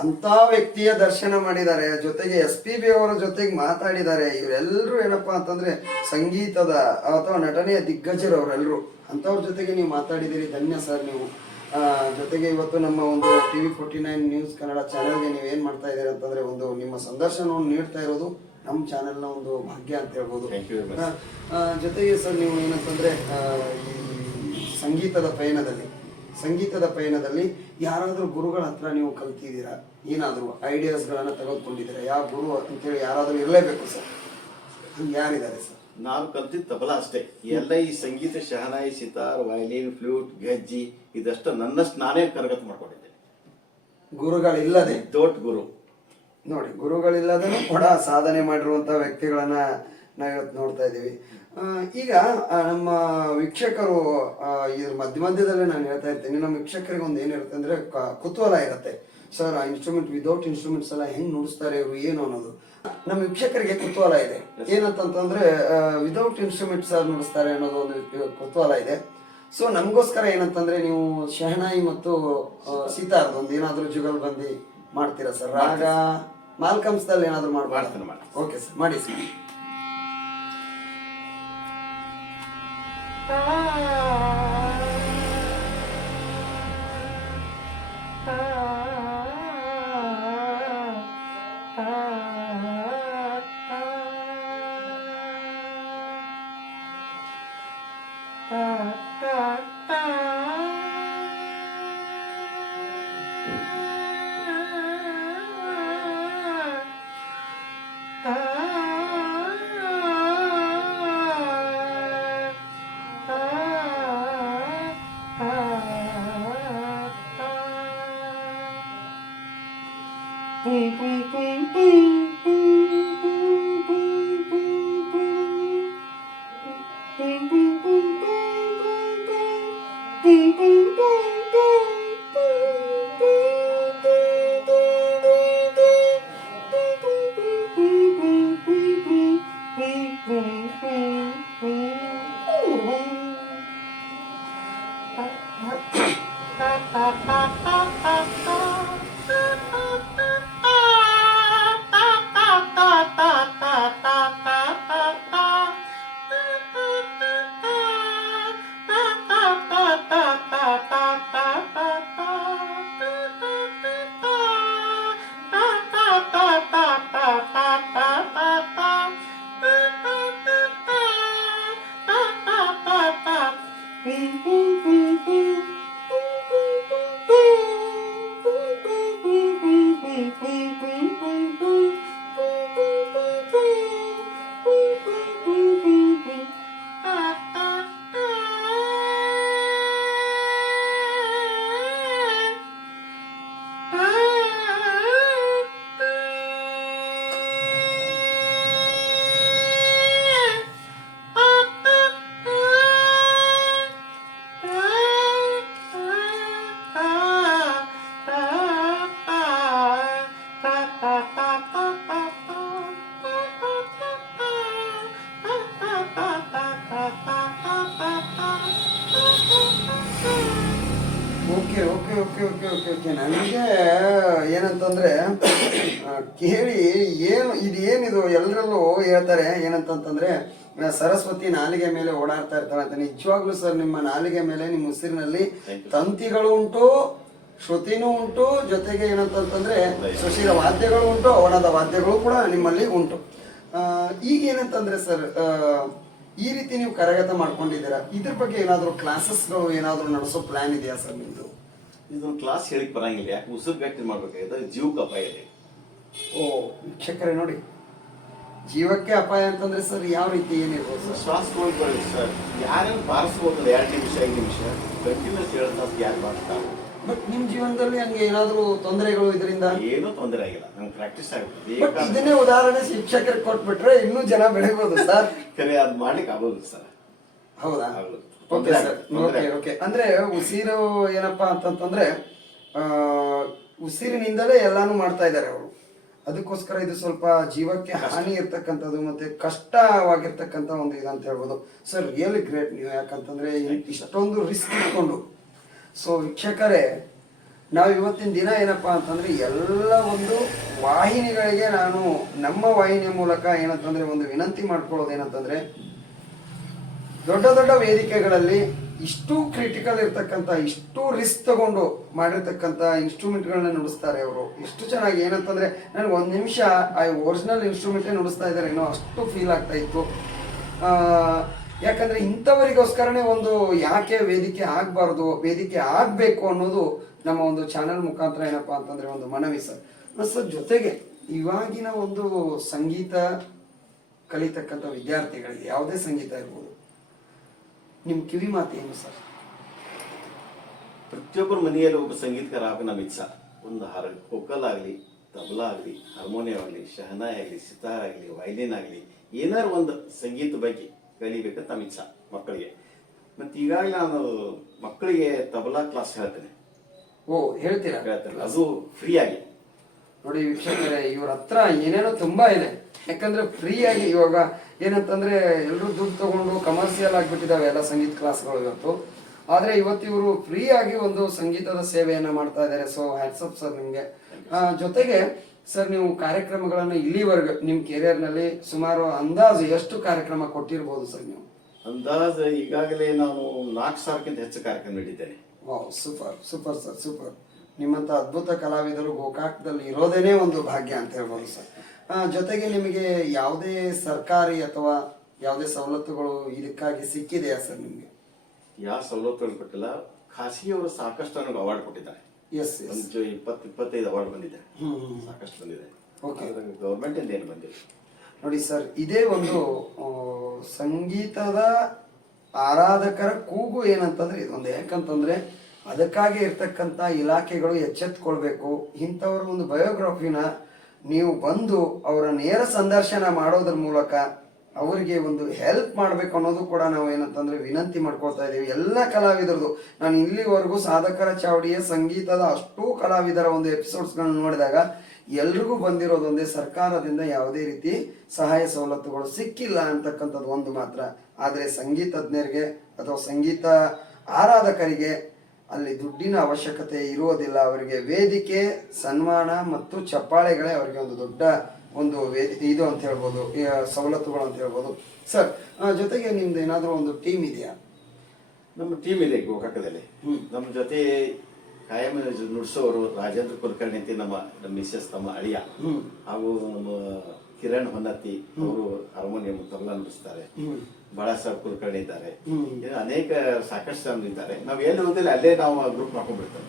ಅಂತ ವ್ಯಕ್ತಿಯ ದರ್ಶನ ಮಾಡಿದ್ದಾರೆ. ಜೊತೆಗೆ SPB ಅವರ ಜೊತೆಗೆ ಮಾತಾಡಿದ್ದಾರೆ. ಇವರೆಲ್ಲರೂ ಏನಪ್ಪಾ ಅಂತಂದ್ರೆ ಸಂಗೀತದ ಅಥವಾ ನಟನೆಯ ದಿಗ್ಗಜರು ಅವರೆಲ್ಲರೂ. ಅಂಥವ್ರ ಜೊತೆಗೆ ನೀವು ಮಾತಾಡಿದಿರಿ, ಧನ್ಯ ಸರ್ ನೀವು. ಜೊತೆಗೆ ಇವತ್ತು ನಮ್ಮ ಒಂದು TV49 ನ್ಯೂಸ್ ಕನ್ನಡ ಚಾನೆಲ್ಗೆ ನೀವು ಏನ್ ಮಾಡ್ತಾ ಇದ್ದೀರಿ ಅಂತಂದ್ರೆ ಒಂದು ನಿಮ್ಮ ಸಂದರ್ಶನವನ್ನು ನೀಡ್ತಾ ಇರೋದು ನಮ್ಮ ಚಾನೆಲ್ನ ಒಂದು ಭಾಗ್ಯ ಅಂತ ಹೇಳ್ಬೋದು. ಜೊತೆಗೆ ಸರ್ ನೀವು ಏನಂತಂದ್ರೆ ಈ ಸಂಗೀತದ ಪಯಣದಲ್ಲಿ ಯಾರಾದ್ರೂ ಗುರುಗಳ ಹತ್ರ ನೀವು ಕಲ್ತಿದ್ದೀರಾ? ಏನಾದ್ರು ಐಡಿಯಾಸ್ಗಳನ್ನ ತೆಗೆದುಕೊಂಡಿದ್ದೀರಾ? ಯಾವ ಗುರು ಅಂತೇಳಿ ಯಾರಾದ್ರೂ ಇರಲೇಬೇಕು ಸರ್, ಯಾರಿದ್ದಾರೆ ಸರ್? ನಾನು ಕಲ್ತಿದ್ದು ತಬಲಾ ಅಷ್ಟೇ. ಎಲ್ಲ ಈ ಸಂಗೀತ, ಶಹನಾಯಿ, ಸಿತಾರ್, ವಯಲಿನ್, ಫ್ಲೂಟ್, ಗಜ್ಜಿ ಇದಷ್ಟು ನನ್ನಷ್ಟು ನಾನೇ ಕರಗತ ಮಾಡ್ಕೊಂಡಿದ್ದೆ. ಗುರುಗಳಿಲ್ಲದೆ ದೊಡ್ಡ ಗುರು ನೋಡಿ, ಗುರುಗಳಿಲ್ಲದೇ ಕೂಡ ಸಾಧನೆ ಮಾಡಿರುವಂತ ವ್ಯಕ್ತಿಗಳನ್ನ ನಾವಿವತ್ತು ನೋಡ್ತಾ ಇದ್ದೀವಿ. ಈಗ ನಮ್ಮ ವೀಕ್ಷಕರು ಇದ್ರ ಮಧ್ಯದಲ್ಲಿ ನಾನು ಹೇಳ್ತಾ ಇರ್ತೀನಿ, ನಮ್ಮ ವೀಕ್ಷಕರಿಗೆ ಒಂದು ಏನಿರುತ್ತೆ ಅಂದ್ರೆ ಕುತೂಹಲ ಇರುತ್ತೆ. ಸರ್, ಆ ವಿದೌಟ್ ಇನ್ಸ್ಟ್ರೂಮೆಂಟ್ಸ್ ಎಲ್ಲ ಹೆಂಗ್ ನುಡಿಸ್ತಾರೆ ಇವರು ಏನು ಅನ್ನೋದು ನಮ್ಮ ವೀಕ್ಷಕರಿಗೆ ಕುತೂಹಲ ಇದೆ. ಏನಂತಂದ್ರೆ ವಿದೌಟ್ ಇನ್ಸ್ಟ್ರೂಮೆಂಟ್ಸ್ ನುಡಿಸ್ತಾರೆ ಅನ್ನೋದು ಒಂದು ಕುತೂಹಲ ಇದೆ. ಸೊ ನಮಗೋಸ್ಕರ ಏನಂತಂದ್ರೆ ನೀವು ಶಹನಾಯಿ ಮತ್ತು ಸಿತಾರ್ದು ಒಂದು ಏನಾದ್ರು ಜುಗಲ್ಬಂದಿ ಮಾಡ್ತೀರಾ ಸರ್? ರಾಗ ಮಾಲ್ಕಮ್ಸ್ದಲ್ಲಿ ಏನಾದ್ರು ಮಾಡ್ತೀನಿ. ಓಕೆ ಸರ್, ಮಾಡಿ sir. Okay okay okay okay ನನಗೆ ಏನಂತಂದ್ರೆ ಕೇಳಿ ಏನು ಇದೇನಿದು ಎಲ್ಲರಲ್ಲೂ ಹೇಳ್ತಾರೆ ಏನಂತಂತಂದ್ರೆ ಸರಸ್ವತಿ ನಾಲಿಗೆ ಮೇಲೆ ಓಡಾಡ್ತಾ ಇರ್ತಾಳೆ ಅಂತ. ನಿಜವಾಗ್ಲೂ ಸರ್ ನಿಮ್ಮ ನಾಲಿಗೆ ಮೇಲೆ ನಿಮ್ಮ ಉಸಿರಿನಲ್ಲಿ ತಂತಿಗಳು ಉಂಟು, ಶ್ರುತಿನೂ ಉಂಟು, ಜೊತೆಗೆ ಏನಂತಂತಂದ್ರೆ ಸುಶೀಲ ವಾದ್ಯಗಳು ಉಂಟು, ಅವನದ ವಾದ್ಯಗಳು ಕೂಡ ನಿಮ್ಮಲ್ಲಿ ಉಂಟು. ಈಗ ಏನಂತಂದ್ರೆ ಸರ್ ಈ ರೀತಿ ನೀವು ಕರಗತ ಮಾಡ್ಕೊಂಡಿದ್ದೀರಾ, ಇದ್ರ ಬಗ್ಗೆ ಏನಾದ್ರು ಕ್ಲಾಸಸ್ಗಳು ಏನಾದ್ರು ನಡೆಸೋ ಪ್ಲಾನ್ ಇದೆಯಾ ಸರ್ ನಿಮ್ದು? ಇದೊಂದು ಕ್ಲಾಸ್ ಹೇಳಿಕ್ ಬರಂಗಿಲ್ಲ, ಯಾಕೆ ಉಸಿರು ಗಟ್ಟಿ ಮಾಡ್ಬೇಕಾಗಿದೆ, ಜೀವಕ್ಕೆ ಅಪಾಯ ಇದೆ. ಓ ವೀಕ್ಷಕರೇ ನೋಡಿ, ಜೀವಕ್ಕೆ ಅಪಾಯ ಅಂತಂದ್ರೆ ಸರ್ ಯಾವ ರೀತಿ ಏನಿರ್ಬೋದು ಸರ್? ಶ್ವಾಸ ತೊಗೊಳ್ಕೊಳ್ಳಿ ಸರ್, ಯಾರೇನು ಬಾರಿಸ್ಬೋದಲ್ಲ 2 ನಿಮಿಷ 5 ನಿಮಿಷ ಕಂಟಿನ್ಯೂಸ್ ಹೇಳ್ತಾ ಯಾರು ಬಾರಿಸ್ತಾರೆ. ಬಟ್ ನಿಮ್ ಜೀವನದಲ್ಲಿ ಹಂಗೆ ಏನಾದ್ರು ತೊಂದರೆಗಳು ಇದರಿಂದ? ಏನೂ ತೊಂದರೆ ಆಗಿಲ್ಲ, ನಮ್ಗೆ ಪ್ರಾಕ್ಟೀಸ್ ಆಗುತ್ತೆ. ಬಟ್ ಇದನ್ನೇ ಉದಾಹರಣೆ ಶಿಕ್ಷಕರಿಗೆ ಕೊಟ್ಬಿಟ್ರೆ ಇನ್ನೂ ಜನ ಬೆಳಿಬೋದು ಸರ್. ಕರೆ ಅದು ಮಾಡ್ಲಿಕ್ಕೆ ಆಗೋದು ಸರ್. ಹೌದಾ? ಆಗೋದು. Okay sir, okay okay. ಅಂದ್ರೆ ಉಸಿರು ಏನಪ್ಪಾ ಅಂತಂತಂದ್ರೆ ಉಸಿರಿನಿಂದಲೇ ಎಲ್ಲಾನು ಮಾಡ್ತಾ ಇದ್ದಾರೆ ಅವರು. ಅದಕ್ಕೋಸ್ಕರ ಇದು ಸ್ವಲ್ಪ ಜೀವಕ್ಕೆ ಹಾನಿ ಇರ್ತಕ್ಕಂಥದ್ದು ಮತ್ತೆ ಕಷ್ಟವಾಗಿರ್ತಕ್ಕಂಥ ಒಂದು ಇದು ಅಂತ ಹೇಳ್ಬೋದು ಸರ್. ರಿಯಲಿ ಗ್ರೇಟ್ ನೀವು, ಯಾಕಂತಂದ್ರೆ ಇಷ್ಟೊಂದು ರಿಸ್ಕ್ ಇಟ್ಕೊಂಡು. ಸೊ ವೀಕ್ಷಕರೇ, ನಾವು ಇವತ್ತಿನ ದಿನ ಏನಪ್ಪಾ ಅಂತಂದ್ರೆ ಎಲ್ಲ ಒಂದು ವಾಹಿನಿಗಳಿಗೆ ನಾನು ನಮ್ಮ ವಾಹಿನಿಯ ಮೂಲಕ ಏನಂತಂದ್ರೆ ಒಂದು ವಿನಂತಿ ಮಾಡ್ಕೊಳ್ಳೋದು ಏನಂತಂದ್ರೆ, ದೊಡ್ಡ ದೊಡ್ಡ ವೇದಿಕೆಗಳಲ್ಲಿ ಇಷ್ಟು ಕ್ರಿಟಿಕಲ್ ಇರ್ತಕ್ಕಂಥ, ಇಷ್ಟು ರಿಸ್ಕ್ ತಗೊಂಡು ಮಾಡಿರ್ತಕ್ಕಂಥ ಇನ್ಸ್ಟ್ರೂಮೆಂಟ್ಗಳನ್ನ ನುಡಿಸ್ತಾರೆ ಅವರು. ಇಷ್ಟು ಚೆನ್ನಾಗಿ ಏನಂತಂದ್ರೆ ನನಗೆ 1 ನಿಮಿಷ ಆ ಒರಿಜಿನಲ್ ಇನ್ಸ್ಟ್ರೂಮೆಂಟೇ ನುಡಿಸ್ತಾ ಇದ್ದಾರೆ ಏನೋ ಅಷ್ಟು ಫೀಲ್ ಆಗ್ತಾ ಇತ್ತು. ಯಾಕಂದ್ರೆ ಇಂಥವರಿಗೋಸ್ಕರನೇ ಒಂದು ಯಾಕೆ ವೇದಿಕೆ ಆಗಬಾರ್ದು, ವೇದಿಕೆ ಆಗಬೇಕು ಅನ್ನೋದು ನಮ್ಮ ಒಂದು ಚಾನೆಲ್ ಮುಖಾಂತರ ಏನಪ್ಪಾ ಅಂತಂದ್ರೆ ಒಂದು ಮನವಿ ಸರ್. ಸರ್ ಜೊತೆಗೆ ಇವಾಗಿನ ಒಂದು ಸಂಗೀತ ಕಲಿತಕ್ಕಂಥ ವಿದ್ಯಾರ್ಥಿಗಳಿಗೆ, ಯಾವುದೇ ಸಂಗೀತ ಇರ್ಬೋದು, ನಿಮ್ ಕಿವಿ ಮಾತು ಏನು ಸರ್? ಪ್ರತಿಯೊಬ್ಬರ ಮನೆಯಲ್ಲಿ ಒಬ್ಬ ಸಂಗೀತಕಾರ ಆಗೋ ನಮ್ಮ ಇಚ್ಛಾ. ಒಂದು ವೋಕಲ್ ಆಗಲಿ, ತಬಲಾ ಆಗಲಿ, ಹಾರ್ಮೋನಿಯಂ ಆಗಲಿ, ಶಹನಾಯಿ ಆಗಲಿ, ಸಿತಾರ್ ಆಗಲಿ, ವೈಲಿನ್ ಆಗಲಿ, ಏನಾರು ಒಂದು ಸಂಗೀತ ಬಗ್ಗೆ ಕಲಿಬೇಕಂತ ನಮ್ಮ ಇಚ್ಛಾ ಮಕ್ಕಳಿಗೆ. ಮತ್ತೆ ಈಗಾಗಲೇ ನಾನು ಮಕ್ಕಳಿಗೆ ತಬಲಾ ಕ್ಲಾಸ್ ಹೇಳ್ತೇನೆ. ಓ ಹೇಳ್ತೀರಾ? ಹೇಳ್ತೇನೆ, ಅದು ಫ್ರೀ ಆಗಿ. ನೋಡಿ ವೀಕ್ಷಕರೇ, ಇವ್ರ ಹತ್ರ ಏನೇನೋ ತುಂಬಾ ಇದೆ. ಯಾಕಂದ್ರೆ ಫ್ರೀ ಆಗಿ ಇವಾಗ ಏನಂತಂದ್ರೆ ಎಲ್ಲರೂ ದುಡ್ಡು ತಗೊಂಡು ಕಮರ್ಷಿಯಲ್ ಆಗಿಬಿಟ್ಟಿದಾವೆ ಎಲ್ಲ ಸಂಗೀತ ಕ್ಲಾಸ್ಗಳು ಇವತ್ತು. ಆದ್ರೆ ಇವತ್ತು ಇವರು ಫ್ರೀ ಆಗಿ ಒಂದು ಸಂಗೀತದ ಸೇವೆಯನ್ನ ಮಾಡ್ತಾ ಇದ್ದಾರೆ. ಸೊ ಹ್ಯಾಟ್ಸಪ್ ಸರ್ ನಿಮ್ಗೆ. ಜೊತೆಗೆ ಸರ್ ನೀವು ಕಾರ್ಯಕ್ರಮಗಳನ್ನ ಇಲ್ಲಿವರೆಗೂ ನಿಮ್ ಕೆರಿಯರ್ ನಲ್ಲಿ ಸುಮಾರು ಅಂದಾಜು ಎಷ್ಟು ಕಾರ್ಯಕ್ರಮ ಕೊಟ್ಟಿರ್ಬೋದು ಸರ್ ನೀವು? ಅಂದಾಜು ಈಗಾಗಲೇ ನಾನು 4,000ಕ್ಕಿಂತ ಹೆಚ್ಚು ಕಾರ್ಯಕ್ರಮ ನೀಡಿದ್ದೇನೆ. Wow, super super sir, super. ನಿಮ್ಮಂತ ಅದ್ಭುತ ಕಲಾವಿದರು ಗೋಕಾಕದಲ್ಲಿ ಇರೋದೇನೆ ಒಂದು ಭಾಗ್ಯ ಅಂತ ಹೇಳ್ಬೋದು ಸರ್. ಜೊತೆಗೆ ನಿಮಗೆ ಯಾವುದೇ ಸರ್ಕಾರಿ ಅಥವಾ ಯಾವುದೇ ಸವಲತ್ತುಗಳು ಇದಕ್ಕಾಗಿ ಸಿಕ್ಕಿದೆಯಾ ಸರ್ ನಿಮ್ಗೆ? ಯಾವ ಸವಲತ್ತುಗಳು ಕೊಟ್ಟಿಲ್ಲ. ಖಾಸಗಿಯವರು ಸಾಕಷ್ಟು ನನಗೆ ಅವಾರ್ಡ್ ಕೊಟ್ಟಿದ್ದಾರೆ. ಎಸ್, ಒಂದು 20-25 ಅವಾರ್ಡ್ ಬಂದಿದೆ, ಸಾಕಷ್ಟು ಬಂದಿದೆ. ಗೌರ್ಮೆಂಟ್ ಇಂದ ಏನು ಬಂದಿಲ್ಲ. ನೋಡಿ ಸರ್, ಇದೇ ಒಂದು ಸಂಗೀತದ ಆರಾಧಕರ ಕೂಗು ಏನಂತಂದ್ರೆ ಇದೊಂದು. ಯಾಕಂತಂದ್ರೆ ಅದಕ್ಕಾಗಿ ಇರ್ತಕ್ಕಂಥ ಇಲಾಖೆಗಳು ಎಚ್ಚೆತ್ಕೊಳ್ಬೇಕು. ಇಂಥವ್ರ ಒಂದು ಬಯೋಗ್ರಫಿನ ನೀವು ಬಂದು ಅವರ ನೇರ ಸಂದರ್ಶನ ಮಾಡೋದ್ರ ಮೂಲಕ ಅವರಿಗೆ ಒಂದು ಹೆಲ್ಪ್ ಮಾಡ್ಬೇಕು ಅನ್ನೋದು ಕೂಡ ನಾವು ಏನಂತಂದ್ರೆ ವಿನಂತಿ ಮಾಡ್ಕೊಳ್ತಾ ಇದೀವಿ ಎಲ್ಲ ಕಲಾವಿದರದು. ನಾನು ಇಲ್ಲಿವರೆಗೂ ಸಾಧಕರ ಚಾವಡಿಯ ಸಂಗೀತದ ಅಷ್ಟೂ ಕಲಾವಿದರ ಒಂದು ಎಪಿಸೋಡ್ಸ್ಗಳನ್ನ ನೋಡಿದಾಗ ಎಲ್ರಿಗೂ ಬಂದಿರೋದೊಂದೇ, ಸರ್ಕಾರದಿಂದ ಯಾವುದೇ ರೀತಿ ಸಹಾಯ ಸವಲತ್ತುಗಳು ಸಿಕ್ಕಿಲ್ಲ ಅಂತಕ್ಕಂಥದ್ದು ಒಂದು ಮಾತ್ರ. ಆದರೆ ಸಂಗೀತಜ್ಞರಿಗೆ ಅಥವಾ ಸಂಗೀತ ಆರಾಧಕರಿಗೆ ಅಲ್ಲಿ ದುಡ್ಡಿನ ಅವಶ್ಯಕತೆ ಇರುವುದಿಲ್ಲ. ಅವರಿಗೆ ವೇದಿಕೆ, ಸನ್ಮಾನ ಮತ್ತು ಚಪ್ಪಾಳೆಗಳೇ ಅವರಿಗೆ ಒಂದು ದೊಡ್ಡ ಒಂದು ಇದು ಅಂತ ಹೇಳ್ಬೋದು, ಸವಲತ್ತುಗಳು ಅಂತ ಹೇಳ್ಬೋದು ಸರ್. ಜೊತೆಗೆ ನಿಮ್ದು ಏನಾದರೂ ಒಂದು ಟೀಮ್ ಇದೆಯಾ? ನಮ್ಮ ಟೀಮ್ ಇದೆ ಗೋಕಾಕದಲ್ಲಿ. ನಮ್ಮ ಜೊತೆ ಕಾಯಂ ನುಡಿಸೋರು ರಾಜೇಂದ್ರ ಕುಲಕರ್ಣಿ ಅಂತ ನಮ್ಮ ಮಿಸೆಸ್ ತಮ್ಮ ಅಳಿಯ, ಹಾಗೂ ನಮ್ಮ ಕಿರಣ್ ಹೊನ್ನತ್ತಿ ಅವರು ಹಾರ್ಮೋನಿಯಂ ತಬಲಾ ನುಡಿಸ್ತಾರೆ. ಬಾಳಾಸಾಹೇಬ್ ಕುಲಕರ್ಣಿ ಇದ್ದಾರೆ. ಅನೇಕ ಸಾಕಷ್ಟು ಜನ ಇದ್ದಾರೆ. ನಾವು ಎಲ್ಲಿ ಹೋದಿಲ್ಲ ಅಲ್ಲೇ ನಾವು ಗ್ರೂಪ್ ಮಾಡ್ಕೊಂಡ್ಬಿಡ್ತೇವೆ.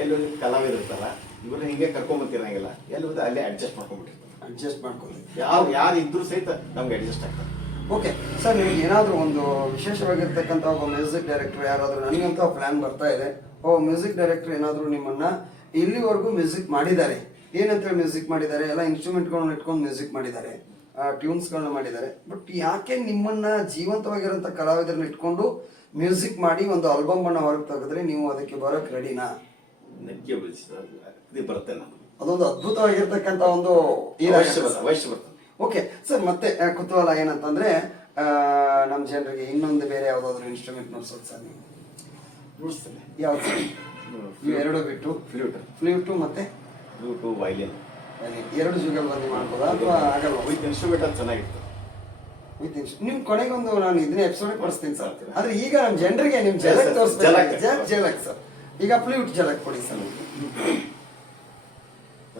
ಎಲ್ಲಿ ಹೋಗಿ ಕಲಾವಿದ್ರು ಇರ್ತಾರ, ಇವ್ರು ಹಿಂಗೆ ಕರ್ಕೊಂಡ್ಬಂತಿರಂಗಿಲ್ಲ, ಎಲ್ಲಿ ಹೋದ ಅಲ್ಲೇ ಅಡ್ಜಸ್ಟ್ ಮಾಡ್ಕೊಂಡ್ಬಿಟ್ಟಿರ್ತಾರೆ. ಅಡ್ಜಸ್ಟ್ ಮಾಡ್ಕೊಳ್ಳಿ, ಯಾರು ಇದ್ರು ಸಹಿತ ನಮ್ಗೆ ಅಡ್ಜಸ್ಟ್ ಆಗ್ತಾರೆ. ಓಕೆ ಸರ್, ನಿಮ್ಗೆ ಏನಾದರೂ ಒಂದು ವಿಶೇಷವಾಗಿರ್ತಕ್ಕಂಥ ಒಬ್ಬ ಮ್ಯೂಸಿಕ್ ಡೈರೆಕ್ಟರ್ ಯಾರಾದರೂ, ನನಗಂತೂ ಪ್ಲಾನ್ ಬರ್ತಾ ಇದೆ, ಮ್ಯೂಸಿಕ್ ಡೈರೆಕ್ಟರ್ ಏನಾದರೂ ನಿಮ್ಮನ್ನ ಇಲ್ಲಿವರೆಗೂ ಮ್ಯೂಸಿಕ್ ಮಾಡಿದ್ದಾರೆ, ಏನಂತೇಳಿ ಮ್ಯೂಸಿಕ್ ಮಾಡಿದ್ದಾರೆ, ಎಲ್ಲ ಇನ್ಸ್ಟ್ರೂಮೆಂಟ್ಗಳನ್ನ ಇಟ್ಕೊಂಡು ಮ್ಯೂಸಿಕ್ ಮಾಡಿದ್ದಾರೆ, ಟ್ಯೂನ್ಸ್ಗಳನ್ನ ಮಾಡಿದ್ದಾರೆ. ಬಟ್ ಯಾಕೆ ನಿಮ್ಮನ್ನ ಜೀವಂತವಾಗಿರೋಂಥ ಕಲಾವಿದರನ್ನ ಇಟ್ಕೊಂಡು ಮ್ಯೂಸಿಕ್ ಮಾಡಿ ಒಂದು ಆಲ್ಬಮ್ ಅನ್ನ ಹೊರಗೆ ತೆಗೆದ್ರೆ ನೀವು ಅದಕ್ಕೆ ಬರೋಕ್ ರೆಡಿನಾ? ನಗ್ಗೆ ಬರುತ್ತೆ. ನಾನು ಅದೊಂದು ಅದ್ಭುತವಾಗಿರ್ತಕ್ಕಂಥ ಒಂದು ಅವಶ್ಯ ಬರ್ತದೆ. ಓಕೆ ಸರ್, ಮತ್ತೆ ಕುತೂಹಲ ಏನಂತಂದ್ರೆ ನಮ್ಮ ಜನರಿಗೆ ಇನ್ನೊಂದು ಬೇರೆ ಯಾವ್ದಾದ್ರು ಇನ್ಸ್ಟ್ರೂಮೆಂಟ್ ನುಡ್ಸೋದು ಸರ್ ನೀವು? ನುಡಿಸ್ತೇನೆ. ಯಾವ್ದು ಸರ್? ಇವು ಎರಡು ಬಿಟ್ಟು ಫ್ಲೂಟು ಮತ್ತೆ ಫ್ಲೂಟು ವೈಲಿನ್ ಎರಡು ಜುಗಲ್ಬಂದಿ ಮಾಡ್ಬೋದಾ ಅಥವಾ ಆಗಲ್ಲ? ವಿತ್ ಇನ್ಸ್ಟ್ರೂಮೆಂಟ್ ಅದು ಚೆನ್ನಾಗಿತ್ತು. ನಿಮ್ ಕೊನೆಗೊಂದು ನಾನು ಇದನ್ನ ಎಪಿಸೋಡ್ ಕೊಡಿಸ್ತೀನಿ ಸರ್. ಆದ್ರೆ ಈಗ ನಮ್ಮ ಜನರಿಗೆ ನಿಮ್ ಜಲಕ್ ತೋರಿಸ್ಬೇಕು. ಜಲಕ್ ಸರ್, ಈಗ ಫ್ಲೂಟ್ ಜಲಕ್ ಕೊಡಿ ಸರ್.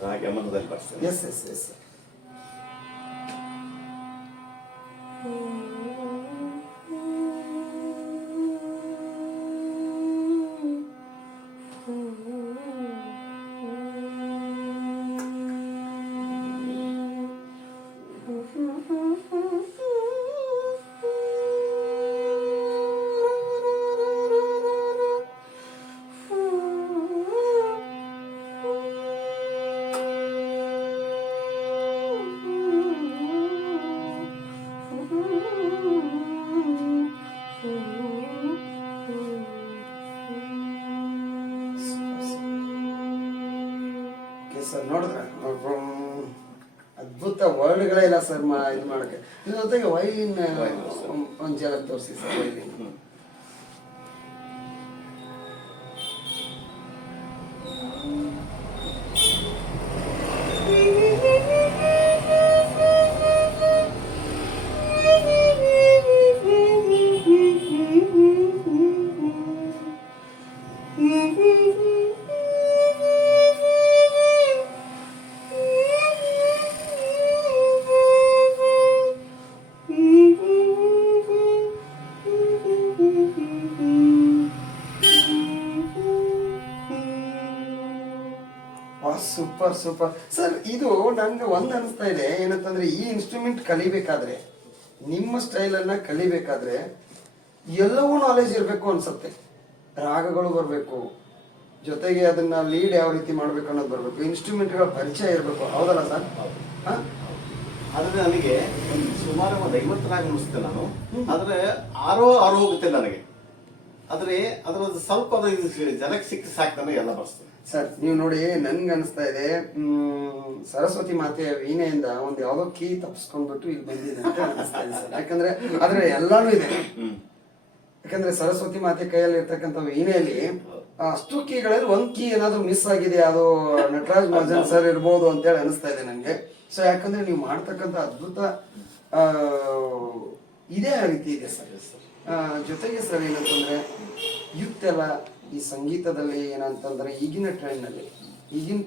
ರಾಗಮನದಲ್ಲಿ ಬರ್ತಾರೆ. Yes yes yes sir. Sir ನೋಡಿದ್ರೆ ಅದ್ಭುತ ವರ್ಡ್ಗಳೇ ಇಲ್ಲ ಸರ್ ಇದು ಮಾಡಕ್ಕೆ. ಇದ್ರ ಜೊತೆಗೆ ವೈಲಿನ್ ಒಂದು ಜಲಕ್ ತೋರಿಸಿ sir. Violin super super sir. ಇದು ನನ್ಗೆ ಒಂದ್ ಅನಿಸ್ತಾ ಇದೆ ಏನಂತಂದ್ರೆ, ಈ ಇನ್ಸ್ಟ್ರೂಮೆಂಟ್ ಕಲಿಬೇಕಾದ್ರೆ, ನಿಮ್ಮ ಸ್ಟೈಲ್ ಅನ್ನ ಕಲಿಬೇಕಾದ್ರೆ ಎಲ್ಲವೂ ನಾಲೆಜ್ ಇರಬೇಕು ಅನ್ಸುತ್ತೆ. ರಾಗಗಳು ಬರಬೇಕು, ಜೊತೆಗೆ ಅದನ್ನ ಲೀಡ್ ಯಾವ ರೀತಿ ಮಾಡ್ಬೇಕು ಅನ್ನೋದು ಬರಬೇಕು, ಇನ್ಸ್ಟ್ರೂಮೆಂಟ್ಗಳ ಪರಿಚಯ ಇರಬೇಕು. ಹೌದಲ್ಲ ಸರ್? ಆದ್ರೆ ನನಗೆ ಸುಮಾರು ಒಂದು 50 ರಾಗ ನುಡಿಸ್ತೆ ನಾನು. ಆದ್ರೆ ಆರೋ ಹೋಗುತ್ತೆ ನನಗೆ. ಆದ್ರೆ ಅದ್ರದ್ದು ಸ್ವಲ್ಪ ಜನಕ್ಕೆ ಸಿಕ್ಕ ಸಾಕು ನನಗೆ ಎಲ್ಲ ಬರ್ತದೆ ಸರ್. ನೀವು ನೋಡಿ, ನನ್ಗೆ ಅನಿಸ್ತಾ ಇದೆ ಸರಸ್ವತಿ ಮಾತೆಯ ವೀಣೆಯಿಂದ ಒಂದು ಯಾವ್ದೋ ಕೀ ತಪ್ಪಿಸ್ಕೊಂಡ್ಬಿಟ್ಟು ಇಲ್ಲಿ ಬಂದಿದೆ ಅಂತ ಅನಿಸ್ತಾ ಇದೆ ಸರ್. ಯಾಕಂದ್ರೆ ಆದ್ರೆ ಎಲ್ಲಾನು ಇದೆ. ಯಾಕಂದ್ರೆ ಸರಸ್ವತಿ ಮಾತೆ ಕೈಯಲ್ಲಿ ಇರ್ತಕ್ಕಂಥ ವೀಣೆಯಲ್ಲಿ ಅಷ್ಟು ಕೀಗಳಲ್ಲಿ ಒಂದ್ ಕೀ ಏನಾದ್ರು ಮಿಸ್ ಆಗಿದೆ, ಅದು ನಟರಾಜ್ ಮಹಾಜನ್ ಸರ್ ಇರ್ಬೋದು ಅಂತೇಳಿ ಅನಿಸ್ತಾ ಇದೆ ನನ್ಗೆ. ಸೊ ಯಾಕಂದ್ರೆ ನೀವು ಮಾಡ್ತಕ್ಕಂಥ ಅದ್ಭುತ ಇದೇ ಆ ರೀತಿ ಇದೆ ಸರ್. ಜೊತೆಗೆ ಸರ್ ಏನಂತಂದ್ರೆ, ಯೂತ್ ಎಲ್ಲ ಈ ಸಂಗೀತದಲ್ಲಿ ಏನಂತಂದ್ರೆ ಈಗಿನ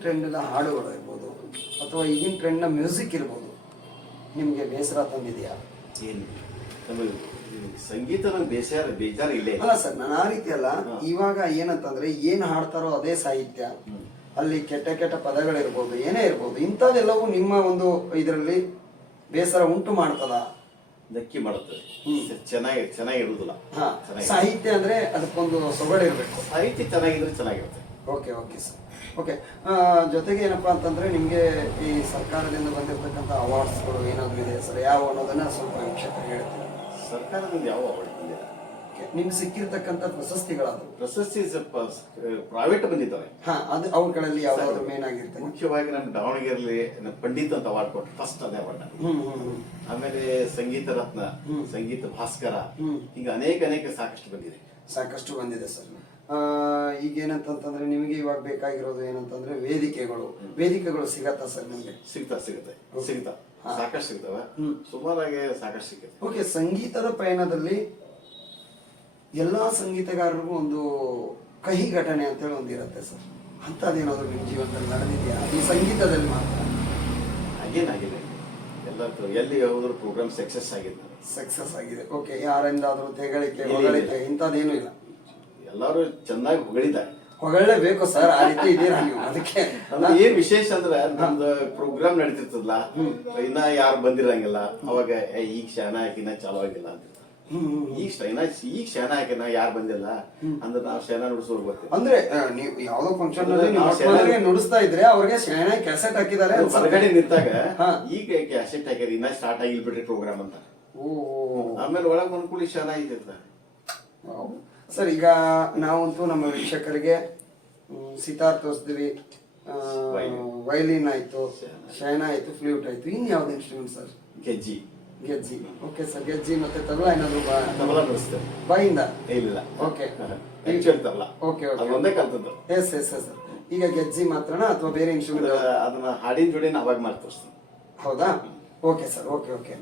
ಟ್ರೆಂಡ್ ಹಾಡುಗಳು ಇರ್ಬೋದು ಅಥವಾ ಈಗಿನ ಟ್ರೆಂಡ್ನ ಮ್ಯೂಸಿಕ್ ಇರ್ಬೋದು, ನಿಮ್ಗೆ ಬೇಸರ ತಂದಿದೆಯಾ? ಏನು ಸಂಗೀತ ಬೇಜಾರ ಇಲ್ಲೇ ಅಲ್ಲ ಸರ್, ನಾನು ಆ ರೀತಿ ಅಲ್ಲ. ಇವಾಗ ಏನಂತಂದ್ರೆ ಏನ್ ಹಾಡ್ತಾರೋ ಅದೇ ಸಾಹಿತ್ಯ, ಅಲ್ಲಿ ಕೆಟ್ಟ ಕೆಟ್ಟ ಪದಗಳಿರ್ಬೋದು, ಏನೇ ಇರ್ಬೋದು, ಇಂಥದ್ದೆಲ್ಲವೂ ನಿಮ್ಮ ಒಂದು ಇದರಲ್ಲಿ ಬೇಸರ ಉಂಟು ಮಾಡ್ತದ? ನಕ್ಕಿ ಮಾಡುತ್ತದೆ. ಚೆನ್ನಾಗಿರುವುದಿಲ್ಲ. ಸಾಹಿತ್ಯ ಅಂದ್ರೆ ಅದಕ್ಕೊಂದು ಸೊಗಡು ಇರ್ಬೇಕು. ಸಾಹಿತ್ಯ ಚೆನ್ನಾಗಿದ್ರೆ ಚೆನ್ನಾಗಿರುತ್ತೆ. Okay okay sir. ಓಕೆ, ಜೊತೆಗೆ ಏನಪ್ಪಾ ಅಂತಂದ್ರೆ, ನಿಮ್ಗೆ ಈ ಸರ್ಕಾರದಿಂದ ಬಂದಿರತಕ್ಕಂಥ ಅವಾರ್ಡ್ಸ್ಗಳು ಏನಾದ್ರು ಇದೆ ಸರ್? ಯಾವ ಅನ್ನೋದನ್ನ ಸ್ವಲ್ಪ ವೀಕ್ಷಕರಿಗೆ ಹೇಳ್ತೀರಾ? ಸರ್ಕಾರದಿಂದ ಯಾವ ಅವಾರ್ಡ್ ಬಂದಿಲ್ಲ. ನಿಮ್ಗೆ ಸಿಕ್ಕಿರ್ತಕ್ಕಂಥ ಪ್ರಶಸ್ತಿಗಳಾದ್ರು? ಪ್ರಶಸ್ತಿ ಪ್ರೈವೇಟ್ ಬಂದಿದ್ದಾವೆ. ಅದು ಅವುಗಳಲ್ಲಿ ಯಾವ್ದಾದ್ರು ಮೇನ್ ಆಗಿರ್ತದೆ? ಮುಖ್ಯವಾಗಿ ನಮ್ಮ ದಾವಣಗೆರೆಯಲ್ಲಿ ಪಂಡಿತ್ ಅಂತ ಅವಾರ್ಡ್ ಕೊಟ್ಟು ಫಸ್ಟ್ ಅದೇ ಅವಾರ್ಡ್. ಆಮೇಲೆ ಸಂಗೀತ ರತ್ನ, ಸಂಗೀತ ಭಾಸ್ಕರ, ಈಗ ಅನೇಕ ಸಾಕಷ್ಟು ಬಂದಿದೆ ಸರ್. ಈಗ ಏನಂತಂದ್ರೆ, ನಿಮಗೆ ಇವಾಗ ಬೇಕಾಗಿರೋದು ಏನಂತಂದ್ರೆ ವೇದಿಕೆಗಳು ಸಿಗತ್ತಾ ಸರ್ ನಿಮ್ಗೆ? ಸಿಗ್ತಾ ಸಾಕಷ್ಟು ಸಿಗ್ತವೆ. ಸುಮಾರಾಗಿ ಸಾಕಷ್ಟು ಸಿಗುತ್ತೆ. ಓಕೆ, ಸಂಗೀತದ ಪಯಣದಲ್ಲಿ ಎಲ್ಲಾ ಸಂಗೀತಗಾರರಿಗೂ ಒಂದು ಕಹಿ ಘಟನೆ ಅಂತೇಳಿ ಒಂದಿರುತ್ತೆ ಸರ್. ಅಂತದೇನಾದ್ರು ನಿಮ್ಮ ಜೀವನದಲ್ಲಿ ನಡೆದಿದೆಯಾ ಈ ಸಂಗೀತದಲ್ಲಿ ಮಾತ್ರ? ಹಾಗೇನಾಗಿದೆ, ಎಲ್ಲರೂ ಎಲ್ಲಿ ಹೋದ್ರು ಪ್ರೋಗ್ರಾಮ್ ಸಕ್ಸಸ್ ಆಗಿದೆ. ಓಕೆ, ಯಾರಿಂದಾದ್ರೂ ಹೊಗಳಿಕೆ ಇಂಥದ್ದೇನು ಇಲ್ಲ? ಎಲ್ಲರೂ ಚೆನ್ನಾಗಿ ಹೊಗಳಿದ್ದಾರೆ. ಹೊಗಳಲೇಬೇಕು ಸರ್, ಆ ರೀತಿ ಇದೀರಾ ನೀವು. ಅದಕ್ಕೆ ಏನ್ ವಿಶೇಷ ಅಂದ್ರೆ, ನಮ್ದು ಪ್ರೋಗ್ರಾಮ್ ನಡೀತಿರ್ತದಲ್ಲ, ಇನ್ನ ಯಾರು ಬಂದಿರಂಗಿಲ್ಲ, ಅವಾಗ ಈಗ ಶಾನ ಹಾಕಿನ ಚಾಲು ಆಗಿಲ್ಲ ಅಂತ. ಈಗ ಶಾನ ಹಾಕಿನ ಯಾರು ಬಂದಿಲ್ಲ ಅಂದ್ರೆ ನಾವು ಶಾನ ನುಡಿಸೋರು ಬರ್ತೀವಿ. ಅಂದ್ರೆ ನೀವು ಯಾವ್ದೋ ಫಂಕ್ಷನ್ ನುಡಿಸ್ತಾ ಇದ್ರೆ ಅವ್ರಿಗೆ ಶಾನ ಕ್ಯಾಸೆಟ್ ಹಾಕಿದ್ದಾರೆ ಹೊರಗಡೆ ನಿಂತಾಗ, ಈಗ ಕ್ಯಾಸೆಟ್ ಹಾಕಿದ್ರೆ ಇನ್ನ ಸ್ಟಾರ್ಟ್ ಆಗಿಲ್ ಬಿಡ್ರಿ ಪ್ರೋಗ್ರಾಮ್ ಅಂತ. ಆಮೇಲೆ ಒಳಗ್ ಒಂದ್ ಕುಳಿ ಶಾನ ಆಗಿರ್ತ ಸರ್. ಈಗ ನಾವಂತೂ ನಮ್ಮ ವೀಕ್ಷಕರಿಗೆ ಸಿತಾರ್ ತೋರಿಸ್ತೀವಿ, ವೈಲಿನ್ ಆಯ್ತು, ಶಯನ ಆಯ್ತು, ಫ್ಲೂಟ್ ಆಯ್ತು, ಇನ್ ಯಾವ್ದು ಇನ್ಸ್ಟ್ರೂಮೆಂಟ್ ಸರ್? ಗೆಜ್ಜಿ. ಓಕೆ ಸರ್, ಗೆಜ್ಜಿ ಮತ್ತೆ ತಬಲಾ ಏನಾದ್ರು ತಬಲ ನುಡಿಸ್ತೇವೆ. ಬಾಯಿಂದ? ಇಲ್ಲ. ಓಕೆ ತಬಲ ಓಕೆ ಓಕೆ ಅದೊಂದೇ ಕಲ್ತದ್ದು. Yes yes yes. ಈಗ ಗೆಜ್ಜಿ ಮಾತ್ರನಾ ಅಥವಾ ಬೇರೆ ಇನ್ಸ್ಟ್ರೂಮೆಂಟ್? ಅದನ್ನ ಹಾಡಿನ ಜೋಡಿ ಅವಾಗ ಮಾಡಿ ತೋರಿಸ್ತೇನೆ. ಹೌದಾ? Okay sir, okay okay.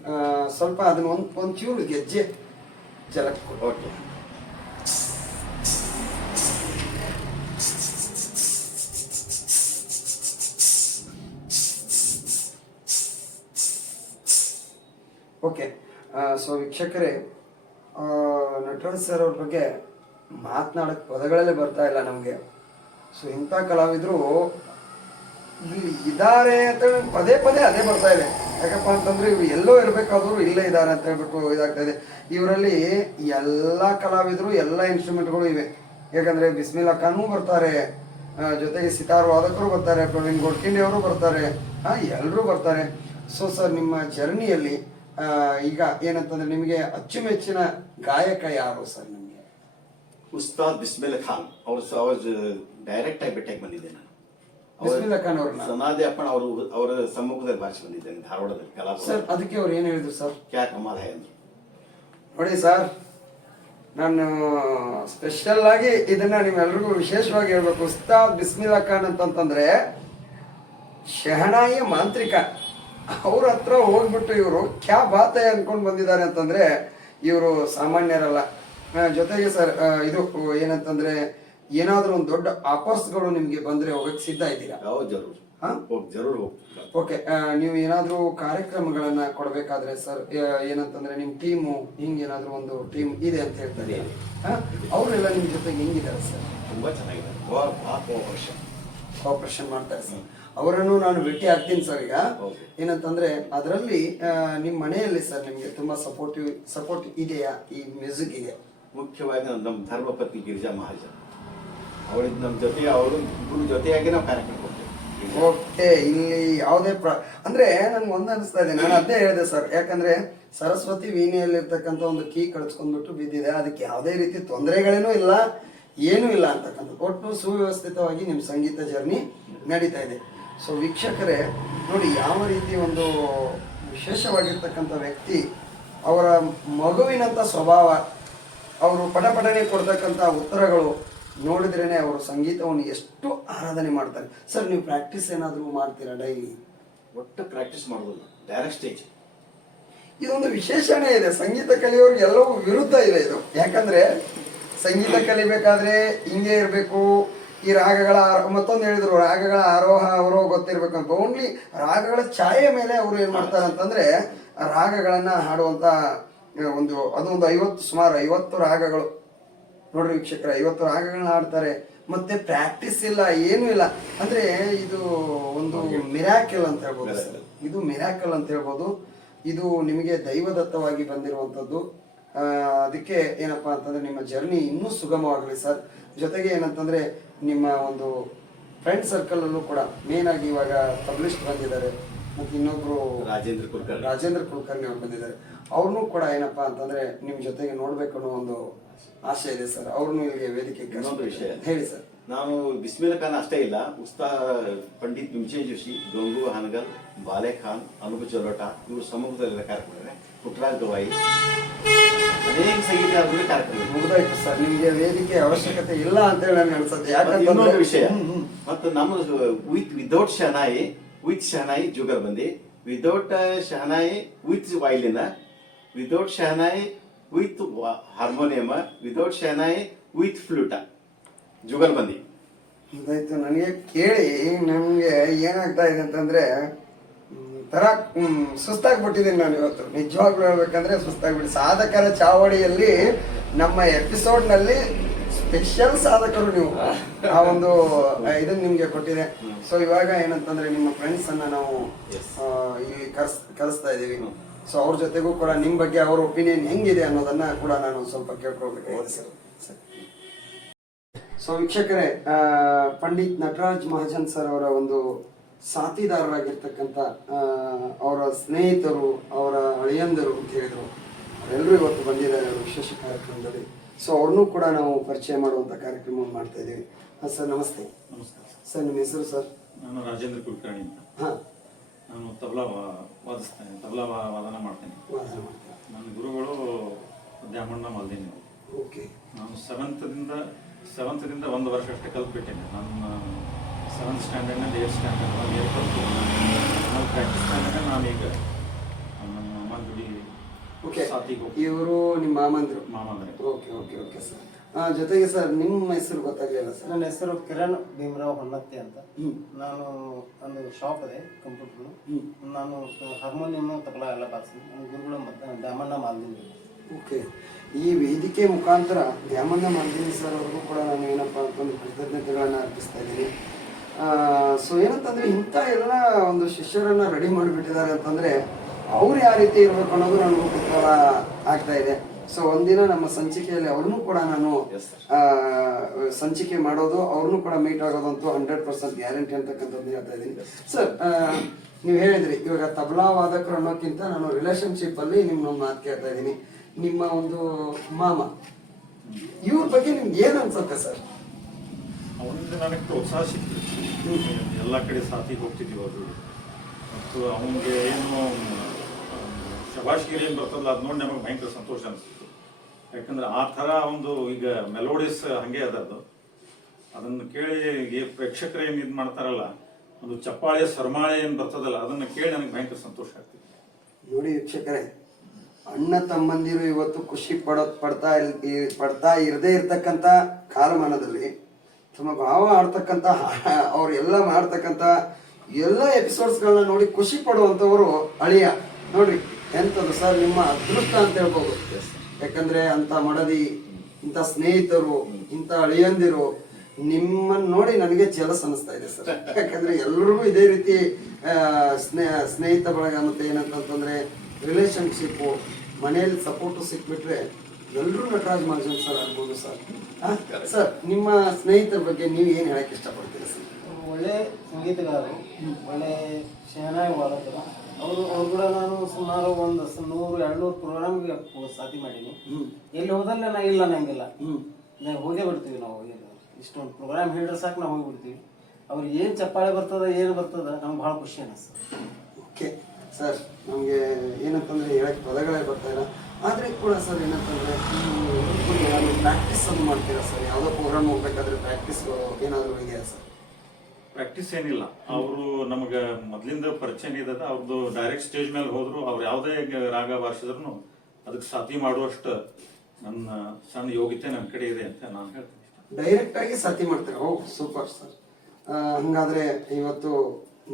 ಸ್ವಲ್ಪ ಅದನ್ನ ಒಂದು ಚೂರು ಗೆಜ್ಜೆ ಜಲಕ್. ಓಕೆ. ಓಕೆ. ಸೊ ವೀಕ್ಷಕರೇ, ನಟರಾಜ್ ಸರ್ ಅವ್ರ ಬಗ್ಗೆ ಮಾತನಾಡಕ್ಕೆ ಪದಗಳಲ್ಲೇ ಬರ್ತಾ ಇಲ್ಲ ನಮಗೆ. ಸೊ ಇಂಥ ಕಲಾವಿದರು ಇಲ್ಲಿ ಇದ್ದಾರೆ ಅಂತ ಪದೇ ಪದೇ ಅದೇ ಬರ್ತಾ ಇದೆ. ಯಾಕಪ್ಪ ಅಂತಂದ್ರೆ ಇವ್ರು ಎಲ್ಲೋ ಇರಬೇಕಾದ್ರು ಇಲ್ಲೇ ಇದ್ದಾರೆ ಅಂತ ಹೇಳ್ಬಿಟ್ಟು ಇದಾಗ್ತಾ ಇದೆ. ಇವರಲ್ಲಿ ಎಲ್ಲ ಕಲಾವಿದರು, ಎಲ್ಲ ಇನ್ಸ್ಟ್ರೂಮೆಂಟ್ಗಳು ಇವೆ. ಯಾಕಂದ್ರೆ ಬಿಸ್ಮಿಲ್ಲಾ ಖಾನು ಬರ್ತಾರೆ, ಜೊತೆಗೆ ಸಿತಾರ್ ವಾದಕರು ಬರ್ತಾರೆ, ಪ್ರವೀಣ್ ಗೋಡ್ಕಿಂಡಿ ಅವರು ಬರ್ತಾರೆ, ಎಲ್ಲರೂ ಬರ್ತಾರೆ. ಸೊ ಸರ್, ನಿಮ್ಮ ಜರ್ನಿಯಲ್ಲಿ ಈಗ ಏನಂತಂದ್ರೆ ನಿಮಗೆ ಅಚ್ಚುಮೆಚ್ಚಿನ ಗಾಯಕ ಯಾರು ಸರ್? ನಿಮಗೆ ಉಸ್ತಾದ್ ಬಿಸ್ಮಿಲ್ಲಾ ಖಾನ್ ಅವ್ರ ಡೈರೆಕ್ಟ್ ಆಗಿ ಭೇಟಿಯಾಗಿ ಬಂದಿದ್ದೆ ನಾನು. ಬಿಸ್ಮಿಲ್ಲಾ ಖಾನ್ ಅವ್ರನ್ನ ಸನಾದಿ ಅಪ್ಪನ ಅವರ ಸಮ್ಮುಖದಲ್ಲಿ ಭಾಷೆ ಬಂದಿದ್ದೇನೆ ಧಾರವಾಡದಲ್ಲಿ ಕಲಾ. ಸರ್ ಅದಕ್ಕೆ ಅವ್ರು ಏನ್ ಹೇಳಿದ್ರು ಸರ್? ಕ್ಯಾ ಕಮಾಲ್ ಹೈ ಅಂದ್ರು. ನೋಡಿ ಸರ್, ನಾನು ಸ್ಪೆಷಲ್ ಆಗಿ ಇದನ್ನ ನಿಮ್ಮೆಲ್ರಿಗೂ ವಿಶೇಷವಾಗಿ ಹೇಳ್ಬೇಕು. ಉಸ್ತಾದ್ ಬಿಸ್ಮಿಲ್ಲಾ ಖಾನ್ ಅಂತಂದ್ರೆ ಶಹನಾಯಿ ಮಾಂತ್ರಿಕ. ಅವ್ರ ಹತ್ರ ಹೋಗ್ಬಿಟ್ಟು ಇವರು ಕ್ಯಾ ಬಾತೆ ಅನ್ಕೊಂಡ್ ಬಂದಿದ್ದಾರೆ ಅಂತಂದ್ರೆ ಇವರು ಸಾಮಾನ್ಯರಲ್ಲ. ಜೊತೆಗೆ ಸರ್, ಇದು ಏನಂತಂದ್ರೆ ಏನಾದ್ರೂ ಒಂದು ದೊಡ್ಡ ಆಫರ್ಸ್ಗಳು ನಿಮ್ಗೆ ಬಂದ್ರೆ ಹೋಗಕ್ ಸಿದ್ಧ ಇದ್ದೀರಾ? ಜರೂರ್. ಓಕೆ. ನೀವು ಏನಾದ್ರೂ ಕಾರ್ಯಕ್ರಮಗಳನ್ನ ಕೊಡ್ಬೇಕಾದ್ರೆ ಸರ್, ಏನಂತಂದ್ರೆ ನಿಮ್ ಟೀಮು ಹಿಂಗೇನಾದ್ರೂ ಒಂದು ಟೀಮ್ ಇದೆ ಅಂತ ಹೇಳ್ತಾರೆ, ಅವರೆಲ್ಲ ನಿಮ್ ಜೊತೆಗೆ ಹೆಂಗಿದ್ದಾರೆ ಸರ್? ತುಂಬಾ ಚೆನ್ನಾಗಿದೆ. ಆಪರೇಷನ್ ಮಾಡ್ತಾರೆ ಸರ್. ಅವರನ್ನು ನಾನು ಭೇಟಿ ಆಗ್ತೀನಿ ಸರ್. ಈಗ ಏನಂತಂದ್ರೆ ಅದರಲ್ಲಿ ನಿಮ್ ಮನೆಯಲ್ಲಿ ಸರ್ ನಿಮ್ಗೆ ತುಂಬಾ ಸಪೋರ್ಟ್ ಇದೆಯಾ ಈ ಮ್ಯೂಸಿಕ್ ಗೆ? ಮುಖ್ಯವಾಗಿ ನಮ್ಮ ಧರ್ಮಪತ್ನಿ ಗಿರಿಜಾ ಮಹಾಜನ್ ಅವಳಿದ್ ನಮ್ಮ ಜೊತೆ, ಅವರು ಇಬ್ಬರು ಜೊತೆಯಾಗಿ ನಾವು ಕಾರ್ಯಕ್ರಮ ಕೊಡ್ತೇವೆ. ಓಕೆ. ಇಲ್ಲಿ ಯಾವುದೇ ಅಂದ್ರೆ ನನ್ಗೆ ಒಂದ್ ಅನಿಸ್ತಾ ಇದೆ, ನಾನು ಅದೇ ಹೇಳಿದೆ ಸರ್. ಯಾಕಂದ್ರೆ ಸರಸ್ವತಿ ವೀಣೆಯಲ್ಲಿರ್ತಕ್ಕಂಥ ಒಂದು ಕೀ ಕಳ್ಸ್ಕೊಂಡ್ಬಿಟ್ಟು ಬಿದ್ದಿದೆ. ಅದಕ್ಕೆ ಯಾವುದೇ ರೀತಿ ತೊಂದರೆಗಳೇನೂ ಇಲ್ಲ, ಏನೂ ಇಲ್ಲ ಅಂತಕ್ಕಂಥ ಒಟ್ಟು ಸುವ್ಯವಸ್ಥಿತವಾಗಿ ನಿಮ್ ಸಂಗೀತ ಜರ್ನಿ ನಡೀತಾ ಇದೆ. ಸೊ ವೀಕ್ಷಕರೇ ನೋಡಿ, ಯಾವ ರೀತಿ ಒಂದು ವಿಶೇಷವಾಗಿರ್ತಕ್ಕಂಥ ವ್ಯಕ್ತಿ, ಅವರ ಮಗುವಿನಂಥ ಸ್ವಭಾವ, ಅವರು ಪಟಪಟನೆ ಕೊಡ್ತಕ್ಕಂಥ ಉತ್ತರಗಳು ನೋಡಿದ್ರೇನೆ ಅವರು ಸಂಗೀತವನ್ನು ಎಷ್ಟು ಆರಾಧನೆ ಮಾಡ್ತಾರೆ. ಸರ್, ನೀವು ಪ್ರಾಕ್ಟೀಸ್ ಏನಾದರೂ ಮಾಡ್ತೀರಾ ಡೈಲಿ? ಒಟ್ಟು ಪ್ರಾಕ್ಟೀಸ್ ಮಾಡೋದಿಲ್ಲ, ಡೈರೆಕ್ಟ್ ಸ್ಟೇಜ್. ಇದೊಂದು ವಿಶೇಷಣೆ ಇದೆ ಸಂಗೀತ ಕಲಿಯೋರ್ಗೆ, ಎಲ್ಲವೂ ವಿರುದ್ಧ ಇದೆ ಇದು. ಯಾಕಂದ್ರೆ ಸಂಗೀತ ಕಲಿಬೇಕಾದ್ರೆ ಹಿಂಗೆ ಇರಬೇಕು, ಈ ರಾಗಗಳ ಮತ್ತೊಂದು ಹೇಳಿದ್ರು, ರಾಗಗಳ ಆರೋಹ ಅವರೋಹ ಗೊತ್ತಿರ್ಬೇಕು ಅಂತ. ಓನ್ಲಿ ರಾಗಗಳ ಛಾಯೆ ಮೇಲೆ ಅವರು ಏನ್ ಮಾಡ್ತಾರೆ ಅಂತಂದ್ರೆ ರಾಗಗಳನ್ನ ಹಾಡುವಂತ ಅದೊಂದು ಸುಮಾರು 50 ರಾಗಗಳು ನೋಡ್ರಿ ವೀಕ್ಷಕರ, 50 ರಾಗಗಳನ್ನ ಹಾಡ್ತಾರೆ. ಮತ್ತೆ ಪ್ರಾಕ್ಟೀಸ್ ಇಲ್ಲ, ಏನೂ ಇಲ್ಲ. ಅಂದ್ರೆ ಇದು ಒಂದು ಮಿರಾಕಲ್ ಅಂತ ಹೇಳ್ಬೋದು ಸರ್. ಇದು ಮಿರಾಕಲ್ ಅಂತ ಹೇಳ್ಬೋದು. ಇದು ನಿಮಗೆ ದೈವದತ್ತವಾಗಿ ಬಂದಿರುವಂತದ್ದು. ಅದಕ್ಕೆ ಏನಪ್ಪಾ ಅಂತಂದ್ರೆ ನಿಮ್ಮ ಜರ್ನಿ ಇನ್ನೂ ಸುಗಮವಾಗಲಿ ಸರ್. ಜೊತೆಗೆ ಏನಂತಂದ್ರೆ ನಿಮ್ಮ ಒಂದು ಫ್ರೆಂಡ್ ಸರ್ಕಲ್ ಅಲ್ಲೂ ಕೂಡ ಮೇನ್ ಆಗಿ ಇವಾಗ ಪಬ್ಲಿಸ್ಟ್ ಬಂದಿದ್ದಾರೆ, ಮತ್ತೆ ಇನ್ನೊಬ್ರು ರಾಜೇಂದ್ರ ಕುಲಕರ್ಣಿ ಅವ್ರು ಬಂದಿದ್ದಾರೆ. ಅವ್ರನ್ನೂ ಕೂಡ ಏನಪ್ಪಾ ಅಂತಂದ್ರೆ ನಿಮ್ ಜೊತೆಗೆ ನೋಡ್ಬೇಕು ಅನ್ನೋ ಒಂದು ಆಸೆ ಇದೆ ಸರ್. ಅವ್ರನ್ನೂ ಇಲ್ಲಿಗೆ ವೇದಿಕೆ. ಇನ್ನೊಂದು ವಿಷಯ ಹೇಳಿ ಸರ್. ನಾನು ಬಿಸ್ಮಿಲ್ಲಾ ಖಾನ್ ಅಷ್ಟೇ ಇಲ್ಲ, ಪಂಡಿತ್ ಭೀಮಸೇನ್ ಜೋಶಿ, ಗಂಗು ಹಾನಗಲ್, ಬಾಲೆ ಖಾನ್, ಅನುಪ ಚಲೋಟ ಇವರು ಸಮ್ಮುಖದಲ್ಲೆಲ್ಲ ಕಾರ್ಯಕ್ರಮ, ಪುಟ್ಟರಾಜ್ ಗವಾಯಿ, ಅನೇಕ ಸಂಗೀತ ಕಾರ್ಯಕ್ರಮ ಮುಗಿದಾಯ್ತು ಸರ್. ನಿಮ್ಗೆ ವೇದಿಕೆ ಅವಶ್ಯಕತೆ ಇಲ್ಲ ಅಂತ ಹೇಳಿ ನನಗೆ ಅನ್ಸುತ್ತೆ. ಇನ್ನೊಂದು ವಿಷಯ, ಮತ್ತು ನಮ್ಮದು without shehnai, with shehnai jugalbandi, without shehnai with violin, without shehnai with harmonium, without shehnai with flute, jugalbandi. ಇದಾಯ್ತು. ನನಗೆ ಕೇಳಿ ನಮ್ಗೆ ಏನಾಗ್ತಾ ಇದೆ ಅಂತಂದ್ರೆ ತರ ಸುಸ್ತಾಗ್ಬಿಟ್ಟಿದ್ದೀನಿ ನಾನು ಇವತ್ತು. ನಿಜವಾಗ್ಲೂ ಹೇಳ್ಬೇಕಂದ್ರೆ ಸುಸ್ತಾಗ್ಬಿಟ್ಟು. ಸಾಧಕರ ಚಾವಡಿಯಲ್ಲಿ ನಮ್ಮ ಎಪಿಸೋಡ್ ನಲ್ಲಿ ಸ್ಪೆಷಲ್ ಸಾಧಕರು ನೀವು. ಆ ಒಂದು ಇದನ್ನ ನಿಮ್ಗೆ ಕೊಟ್ಟಿದೆ. ಸೊ ಇವಾಗ ಏನಂತಂದ್ರೆ ನಿಮ್ಮ ಫ್ರೆಂಡ್ಸ್ ಅನ್ನ ನಾವು ಇಲ್ಲಿ ಕರೆಸ್ತಾ ಇದೀವಿ. ಸೊ ಅವ್ರ ಜೊತೆಗೂ ಕೂಡ ನಿಮ್ ಬಗ್ಗೆ ಅವ್ರ ಒಪಿನಿಯನ್ ಹೆಂಗಿದೆ ಅನ್ನೋದನ್ನ ಕೂಡ ನಾನು ಸ್ವಲ್ಪ ಕೇಳ್ಕೊಳ್ಬೇಕಾಗಿದೆ ಸರ್. ಸೊ ವೀಕ್ಷಕರೇ, ಪಂಡಿತ್ ನಟರಾಜ್ ಮಹಾಜನ್ ಸರ್ ಅವರ ಒಂದು ಸಾಥಿದಾರರಾಗಿರ್ತಕ್ಕಂಥ ಅವರ ಸ್ನೇಹಿತರು, ಅವರ ಅಳಿಯಂದರು ಅಂತ ಹೇಳಿದ್ರು, ಅವರೆಲ್ಲರೂ ಇವತ್ತು ಬಂದಿದ್ದಾರೆ ವಿಶೇಷ ಕಾರ್ಯಕ್ರಮದಲ್ಲಿ. ಸೊ ಅವ್ರನ್ನೂ ಕೂಡ ನಾವು ಪರಿಚಯ ಮಾಡುವಂಥ ಕಾರ್ಯಕ್ರಮವನ್ನು ಮಾಡ್ತಾ ಇದ್ದೀವಿ. ಸರ್ ನಮಸ್ತೆ. ನಮಸ್ಕಾರ ಸರ್, ನಿಮ್ಮ ಹೆಸರು ಸರ್? ನಾನು ರಾಜೇಂದ್ರ ಕುಲಕರ್ಣಿ ಅಂತ. ಹಾಂ, ನಾನು ವಾದಿಸ್ತೇನೆ, ವಾದನ ಮಾಡ್ತೇನೆ. ವಾದನ ಮಾಡ್ತೀರಾ? ನನ್ನ ಗುರುಗಳು ದ್ಯಾಮಣ್ಣ ಮಾಲ್ದೇನಿ ಅವರು. ಓಕೆ. ನಾನು ಸೆವೆಂತ್ದಿಂದ 1 ವರ್ಷ ಅಷ್ಟೇ ಕಲ್ತ್ಬಿಟ್ಟೇನೆ. ನನ್ನ 7th ಸ್ಟ್ಯಾಂಡರ್ಡ್ನಲ್ಲಿ 8th ಸ್ಟ್ಯಾಂಡರ್ಡ್ 1 ಇಯರ್ ಕಲ್ತು ನಾನು ಪ್ರಾಕ್ಟೀಸ್ ಮಾಡಿದಾಗ ನಾನೀಗ ನಮ್ಮ ಮಾಲ್ಗುಡಿ ಓಕೆ. ಸಾತಿಗೆ ಇವರು ನಿಮ್ಮ ಮಾಮಂದ್ರು? ಮಾಮಂದ್ರೆ. Okay okay okay sir. ಜೊತೆಗೆ ಸರ್ ನಿಮ್ಮ ಹೆಸರು ಗೊತ್ತಾಗಲಿಲ್ಲ ಸರ್. ನನ್ನ ಹೆಸರು ಕಿರಣ್ ಭೀಮರಾವ್ ಹೊನ್ನತ್ತಿ ಅಂತ. ನಾನು ಒಂದು ಶಾಪ್ ಇದೆ ಕಂಪ್ಯೂಟರ್. ನಾನು ಹಾರ್ಮೋನಿಯಂ ತಬಲಾ ಎಲ್ಲ ಬಾರಿಸ್ತೀನಿ. ನನ್ನ ಗುರುಗಳು ಮತ್ತೆ ದ್ಯಾಮಣ್ಣ ಮಾಲ್ದಿನಿ. ಓಕೆ. ಈ ವೇದಿಕೆ ಮುಖಾಂತರ ದ್ಯಾಮಣ್ಣ ಮಾಲ್ದಿನಿ ಸರ್ ಅವ್ರಿಗೂ ಕೂಡ ನಾನು ಏನಪ್ಪ ಅಂತಂದು ಕೃತಜ್ಞತೆಗಳನ್ನು ಅರ್ಪಿಸ್ತಾ ಇದ್ದೀನಿ. ಸೊ ಏನಂತಂದ್ರೆ ಇಂಥ ಎಲ್ಲ ಒಂದು ಶಿಷ್ಯರನ್ನ ರೆಡಿ ಮಾಡಿಬಿಟ್ಟಿದ್ದಾರೆ ಅಂತಂದ್ರೆ ಅವ್ರು ಯಾವ ರೀತಿ ಇರಬೇಕು ಅನ್ನೋದು ನನಗೂ ಕುತೂಹಲ ಆಗ್ತಾ ಇದೆ. ಸೊ ಒಂದಿನ ನಮ್ಮ ಸಂಚಿಕೆಯಲ್ಲಿ ಅವ್ರನ್ನೂ ಕೂಡ ನಾನು ಸಂಚಿಕೆ ಮಾಡೋದು, ಅವ್ರನ್ನೂ ಕೂಡ ಮೀಟ್ ಆಗೋದಂತೂ 100% ಗ್ಯಾರಂಟಿ ಅಂತಕ್ಕಂಥದ್ದು ಹೇಳ್ತಾ ಇದ್ದೀನಿ. ಸರ್, ನೀವು ಹೇಳಿದ್ರಿ ಇವಾಗ ತಬಲಾ ವಾದಕರು ಅನ್ನೋಕ್ಕಿಂತ ನಾನು ರಿಲೇಶನ್ಶಿಪ್ ಅಲ್ಲಿ ನಿಮ್ಮ ಮಾತು ಕೇಳ್ತಾ ಇದ್ದೀನಿ. ನಿಮ್ಮ ಒಂದು ಮಾಮ, ಇವ್ರ ಬಗ್ಗೆ ನಿಮ್ಗೆ ಏನ್ ಅನ್ಸುತ್ತೆ ಸರ್? ಅವನಿಂದ ನನಗೆ ಪ್ರೋತ್ಸಾಹ ಸಿಕ್ತು. ಎಲ್ಲ ಕಡೆ ಸಾತಿಗೆ ಹೋಗ್ತಿದ್ದೀವಿ ಅವರು. ಮತ್ತು ಅವನಿಗೆ ಏನು ಶಬಾಷ್ಗಿರಿ ಏನು ಬರ್ತದಲ್ಲ, ಅದು ನೋಡಿ ನಮಗೆ ಭಯಂಕರ ಸಂತೋಷ ಅನಿಸ್ತಿತ್ತು. ಯಾಕಂದ್ರೆ ಆ ಥರ ಒಂದು ಈಗ ಮೆಲೋಡಿಸ್ ಹಂಗೆ ಅದದ್ದು. ಅದನ್ನು ಕೇಳಿ ಪ್ರೇಕ್ಷಕರು ಏನು ಇದು ಮಾಡ್ತಾರಲ್ಲ, ಒಂದು ಚಪ್ಪಾಳೆ ಸರ್ಮಾಳೆ ಏನು ಬರ್ತದಲ್ಲ, ಅದನ್ನು ಕೇಳಿ ನನಗೆ ಭಯಂಕರ ಸಂತೋಷ ಆಗ್ತಿತ್ತು. ನೋಡಿ ವೀಕ್ಷಕರೇ, ಅಣ್ಣ ತಮ್ಮಂದಿರು ಇವತ್ತು ಖುಷಿ ಪಡ್ತಾ ಇರದೇ ಇರ್ತಕ್ಕಂಥ ಕಾಲಮಾನದಲ್ಲಿ ತಮ್ಮ ಭಾವ ಆಡ್ತಕ್ಕಂಥ ಅವ್ರೆಲ್ಲ ಮಾಡ್ತಕ್ಕಂಥ ಎಲ್ಲ ಎಪಿಸೋಡ್ಸ್ಗಳನ್ನ ನೋಡಿ ಖುಷಿ ಪಡುವಂಥವರು ಅಳಿಯ. ನೋಡ್ರಿ ಎಂಥದ್ದು ಸರ್, ನಿಮ್ಮ ಅದೃಷ್ಟ ಅಂತ ಹೇಳ್ಬೋದು. ಯಾಕಂದ್ರೆ ಅಂತ ಮಡದಿ, ಇಂಥ ಸ್ನೇಹಿತರು, ಇಂಥ ಅಳಿಯಂದಿರು ನಿಮ್ಮನ್ನು ನೋಡಿ ನನಗೆ ಜಲಸ್ ಅನಿಸ್ತಾ ಇದೆ ಸರ್. ಯಾಕಂದ್ರೆ ಎಲ್ರಿಗೂ ಇದೇ ರೀತಿ ಸ್ನೇಹಿತ ಬಳಗ ಮತ್ತೆ ಏನಂತಂದ್ರೆ ರಿಲೇಶನ್ಶಿಪ್ಪು, ಮನೆಯಲ್ಲಿ ಸಪೋರ್ಟು ಸಿಕ್ಬಿಟ್ರೆ ಎಲ್ಲರೂ ನಟರಾಜ್ ಮಹಾಜನ್ ಸರ್ ಆಗ್ಬೋದು ಸರ್. ಸರ್, ನಿಮ್ಮ ಸ್ನೇಹಿತರ ಬಗ್ಗೆ ನೀವು ಏನು ಹೇಳಕ್ಕೆ ಇಷ್ಟಪಡ್ತೀರಿ ಸರ್? ಒಳ್ಳೆ ಸಂಗೀತಗಾರರು, ಒಳ್ಳೆ ಶಹನಾಯಿ ವಾದಕರು. ಅವ್ರು ಕೂಡ ನಾನು ಸುಮಾರು ಒಂದು 100-200 ಪ್ರೋಗ್ರಾಮ್ಗೆ ಸಾಥಿ ಮಾಡೀನಿ. ಎಲ್ಲಿ ಹೋದಲ್ಲ ನಾ ಇಲ್ಲ ನಂಗಿಲ್ಲ, ಹೋಗೇ ಬಿಡ್ತೀವಿ ನಾವು. ಇಷ್ಟೊಂದು ಪ್ರೋಗ್ರಾಮ್ ಹೇಳಿದ್ರೆ ಸಾಕು ನಾವು ಹೋಗಿಬಿಡ್ತೀವಿ. ಅವ್ರಿಗೆ ಏನು ಚಪ್ಪಾಳೆ ಬರ್ತದ ಏನು ಬರ್ತದ ನಮ್ಗೆ ಭಾಳ ಖುಷಿ ಅನಿಸ್ತದೆ. ಓಕೆ ಸರ್, ನಮಗೆ ಏನಂತಂದ್ರೆ ಹೇಳಕ್ಕೆ ಪದಗಳೇ ಬರ್ತಾ ಇಲ್ಲ. ಆದರೆ ಕೂಡ ಸರ್ ಏನಂತಂದ್ರೆ ಪ್ರಾಕ್ಟೀಸ್ ಅದು ಮಾಡ್ತೀರಾ ಸರ್? ಯಾವುದೋ ಪ್ರೋಗ್ರಾಮ್ ಹೋಗ್ಬೇಕಾದ್ರೆ ಪ್ರಾಕ್ಟೀಸ್ ಏನಾದರೂ ಇದೆಯಾ ಸರ್? ಪ್ರಾಕ್ಟೀಸ್ ಏನಿಲ್ಲ. ಅವರು ನಮಗೆ ಮೊದಲಿಂದ ಪರಿಚಯ ಇದ್ದದ. ಅವ್ರದ್ದು ಡೈರೆಕ್ಟ್ ಸ್ಟೇಜ್ ಮೇಲೆ ಹೋದ್ರು, ಅವ್ರು ಯಾವುದೇ ರಾಗ ಬಾರಿಸಿದ್ರು ಅದಕ್ಕೆ ಸಾಥಿ ಮಾಡುವಷ್ಟು ನನ್ನ ಸಣ್ಣ ಯೋಗ್ಯತೆ ನನ್ನ ಕಡೆ ಇದೆ ಅಂತ ನಾನು ಹೇಳ್ತೀನಿ. ಡೈರೆಕ್ಟ್ ಆಗಿ ಸಾಥಿ ಮಾಡ್ತೀರಾ? ಓ ಸೂಪರ್ ಸರ್. ಹಂಗಾದ್ರೆ ಇವತ್ತು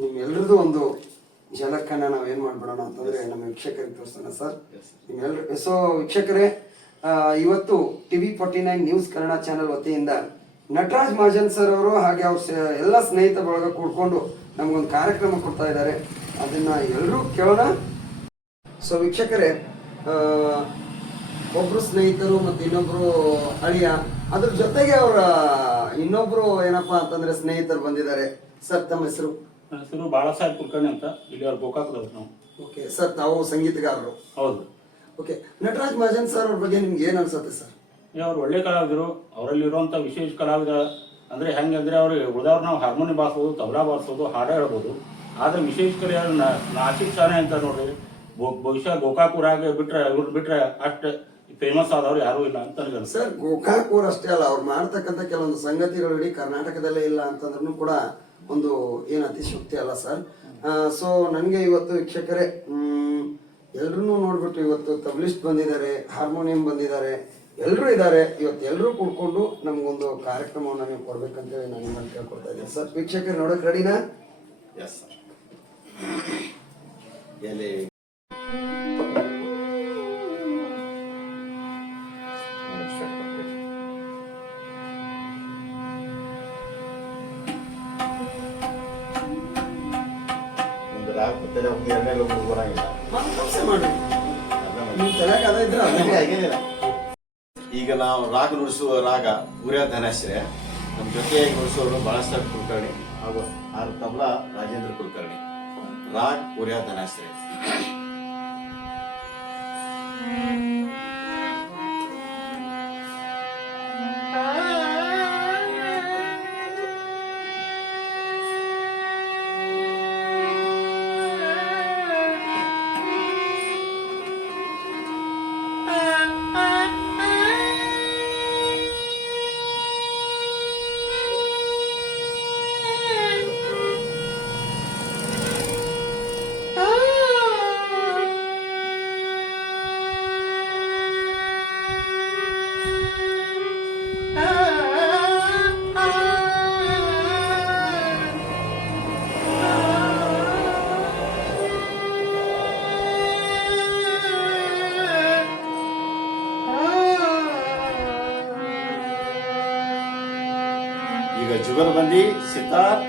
ನಿಮ್ಮೆಲ್ಲರದು ಒಂದು ಝಲಕನ್ನ ನಾವೇನ್ ಮಾಡ್ಬಿಡೋಣ ಅಂತಂದ್ರೆ ನಮ್ಮ ವೀಕ್ಷಕರಿಗೆ ತೋರಿಸೋಣ ಸರ್. ನಿಮ್ಮೆಲ್ಲರೂ ಸೊ ವೀಕ್ಷಕರೇ, ಇವತ್ತು TV49 ನ್ಯೂಸ್ ಕನ್ನಡ ಚಾನೆಲ್ ವತಿಯಿಂದ ನಟರಾಜ್ ಮಹಾಜನ್ ಸರ್ ಅವರು ಹಾಗೆ ಅವ್ರ ಎಲ್ಲ ಸ್ನೇಹಿತ ಬಳಗ ಕೂಡ್ಕೊಂಡು ನಮಗೊಂದು ಕಾರ್ಯಕ್ರಮ ಕೊಡ್ತಾ ಇದ್ದಾರೆ. ಅದನ್ನ ಎಲ್ಲರೂ ಕೇಳೋಣ. ಸೊ ವೀಕ್ಷಕರೇ, ಒಬ್ರು ಸ್ನೇಹಿತರು ಮತ್ತು ಇನ್ನೊಬ್ರು ಅಳಿಯ, ಅದ್ರ ಜೊತೆಗೆ ಅವರ ಇನ್ನೊಬ್ರು ಏನಪ್ಪಾ ಅಂತಂದ್ರೆ ಸ್ನೇಹಿತರು ಬಂದಿದ್ದಾರೆ. ಸರ್, ತಮ್ಮ ಹೆಸರು? ನನ್ನ ಹೆಸರು ಬಾಳಾಸಾಹೇಬ್ ಕುಲಕರ್ಣಿ ಅಂತ. ಇಲ್ಲಿ ಅವ್ರು ಗೋಕಾಕದವ್ರು ನಾವು. ಓಕೆ ಸರ್, ತಾವು ಸಂಗೀತಗಾರರು? ಹೌದು. ಓಕೆ, ನಟರಾಜ್ ಮಹಾಜನ್ ಸರ್ ಅವ್ರ ಬಗ್ಗೆ ನಿಮ್ಗೆ ಏನ್ ಅನ್ಸುತ್ತೆ ಸರ್? ಅವ್ರು ಒಳ್ಳೆ ಕಲಾವಿದರು. ಅವರಲ್ಲಿರುವಂಥ ವಿಶೇಷ ಕಲಾವಿದ ಅಂದರೆ ಹೆಂಗಂದ್ರೆ ಅವ್ರಿಗೆ ಉಳಿದವ್ರು ನಾವು ಹಾರ್ಮೋನಿ ಬಾರಿಸ್ಬೋದು, ತಬಲಾ ಬಾರಿಸ್ಬೋದು, ಹಾಡು ಹೇಳ್ಬೋದು. ಆದರೆ ವಿಶೇಷ ಕಲೆ ನಾಸಿಕ್ ಸಾನೆ ಅಂತ ನೋಡ್ರಿ, ಬಹುಶಃ ಗೋಕಾಕೂರಾಗ ಬಿಟ್ರೆ ಇವ್ರು ಬಿಟ್ರೆ ಅಷ್ಟು ಫೇಮಸ್ ಆದವ್ರು ಯಾರೂ ಇಲ್ಲ ಅಂತ ನನಗೆ ಸರ್. ಗೋಕಾಕೂರ್ ಅಷ್ಟೇ ಅಲ್ಲ, ಅವ್ರು ಮಾಡ್ತಕ್ಕಂಥ ಕೆಲವೊಂದು ಸಂಗತಿಗಳು ಇಡೀ ಕರ್ನಾಟಕದಲ್ಲೇ ಇಲ್ಲ ಅಂತಂದ್ರೂ ಕೂಡ ಒಂದು ಏನು ಅತಿಶಕ್ತಿ ಅಲ್ಲ ಸರ್. ಸೊ ನನಗೆ ಇವತ್ತು ವೀಕ್ಷಕರೇ ಎಲ್ರೂ ನೋಡ್ಬಿಟ್ಟು ಇವತ್ತು ತಬ್ಲಿಸ್ಟ್ ಬಂದಿದ್ದಾರೆ, ಹಾರ್ಮೋನಿಯಂ ಬಂದಿದ್ದಾರೆ, ಎಲ್ಲರೂ ಇದ್ದಾರೆ. ಇವತ್ತು ಎಲ್ಲರೂ ಕೂಡ್ಕೊಂಡು ನಮ್ಗೊಂದು ಕಾರ್ಯಕ್ರಮವನ್ನು ನೀವು ಕೊಡ್ಬೇಕಂತೇಳಿ ನಾನು ನಿಮ್ಮನ್ನು ಕೇಳ್ಕೊಡ್ತಾ ಇದ್ದೀನಿ ಸರ್. ವೀಕ್ಷಕರು ನೋಡಕ್ ರೆಡಿನಾ? Yes sir. ಎಲ್ಲಿ ಒಂದು ರಾಗ ಗೊತ್ತಿಲ್ಲ, ಒಂದು ಎರಡನೇ ಲೋಕ ಬರಂಗಿಲ್ಲ. ಮಾಡ್ರಿ, ನಿಮ್ ತಲೆಯಾಗ ಅದ ಇದ್ರೆ ಹಾಗೇನಿಲ್ಲ. ಈಗ ನಾವು ರಾಗ ನುಡಿಸುವ ರಾಗ ಉರ್ಯಾ ಧನಾಶ್ರಯ. ನಮ್ಮ ಜೊತೆಯಾಗಿ ನುಡಿಸುವವರು ಬಾಳಾಸಾಹೇಬ್ ಕುಲಕರ್ಣಿ ಹಾಗೂ ತಬಲಾ ರಾಜೇಂದ್ರ ಕುಲಕರ್ಣಿ. ರಾಗ್ ಉರ್ಯಾ ಧನಾಶ್ರಯ. ಈಗ ಜುಗಲ್ಬಂದಿ, ಸಿತಾರ್,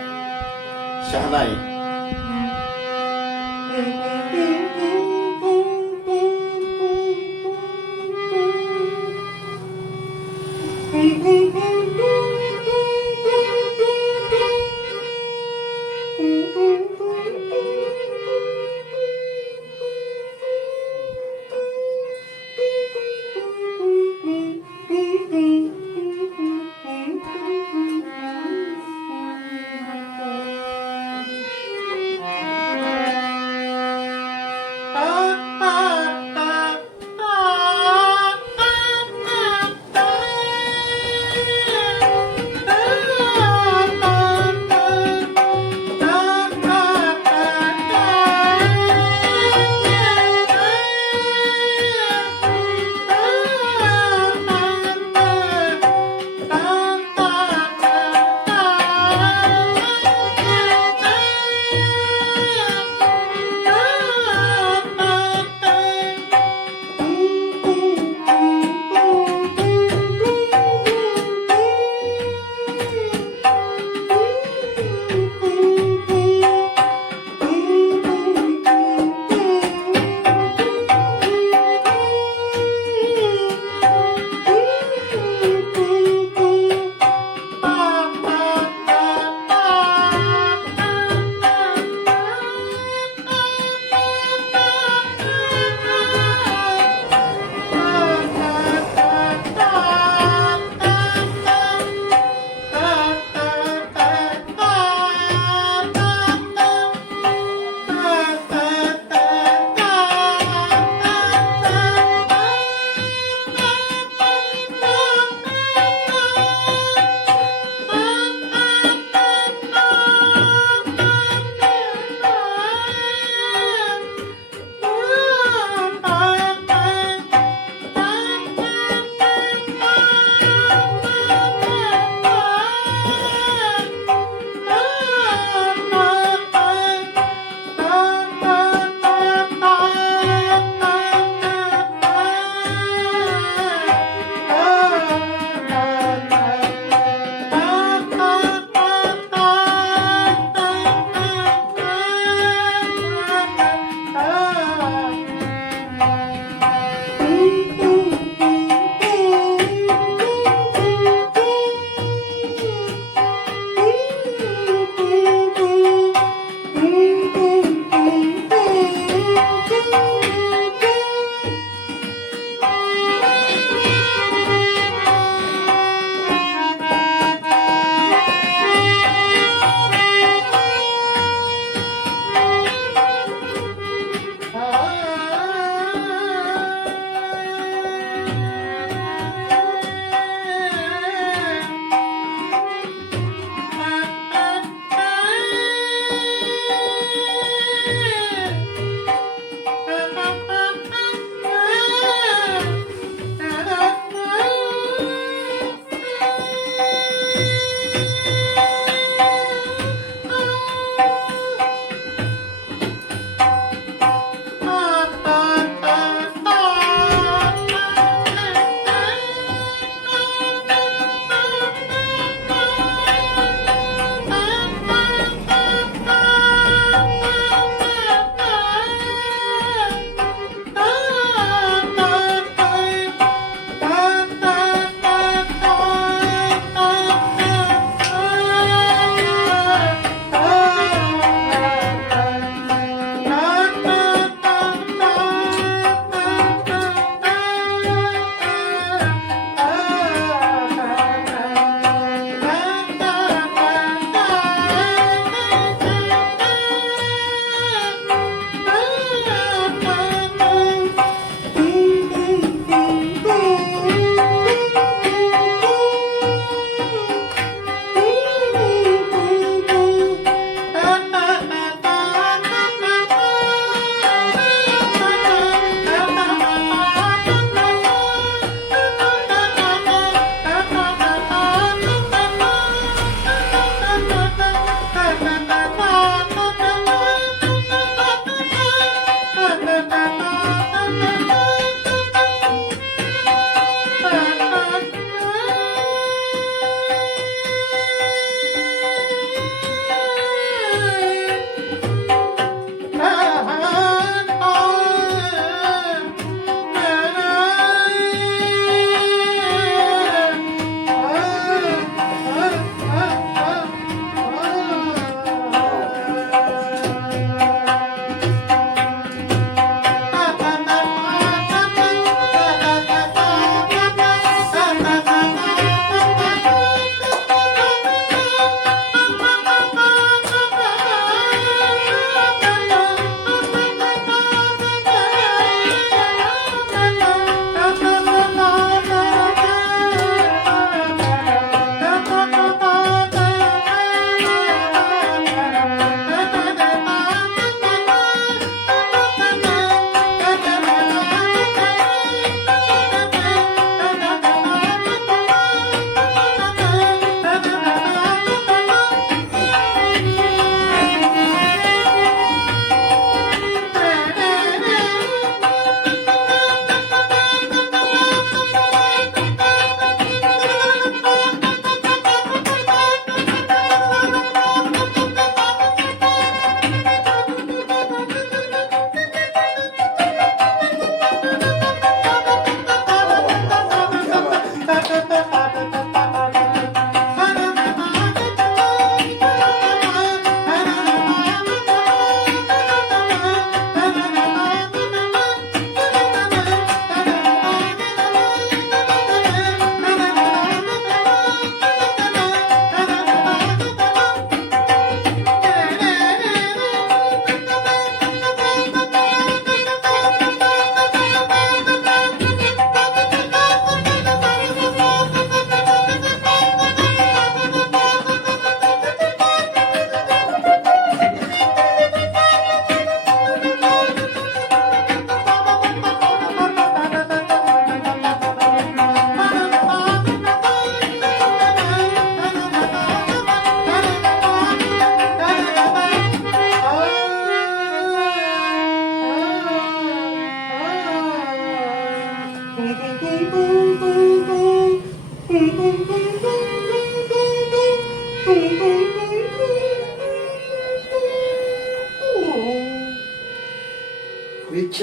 ಶಹನಾಯಿ.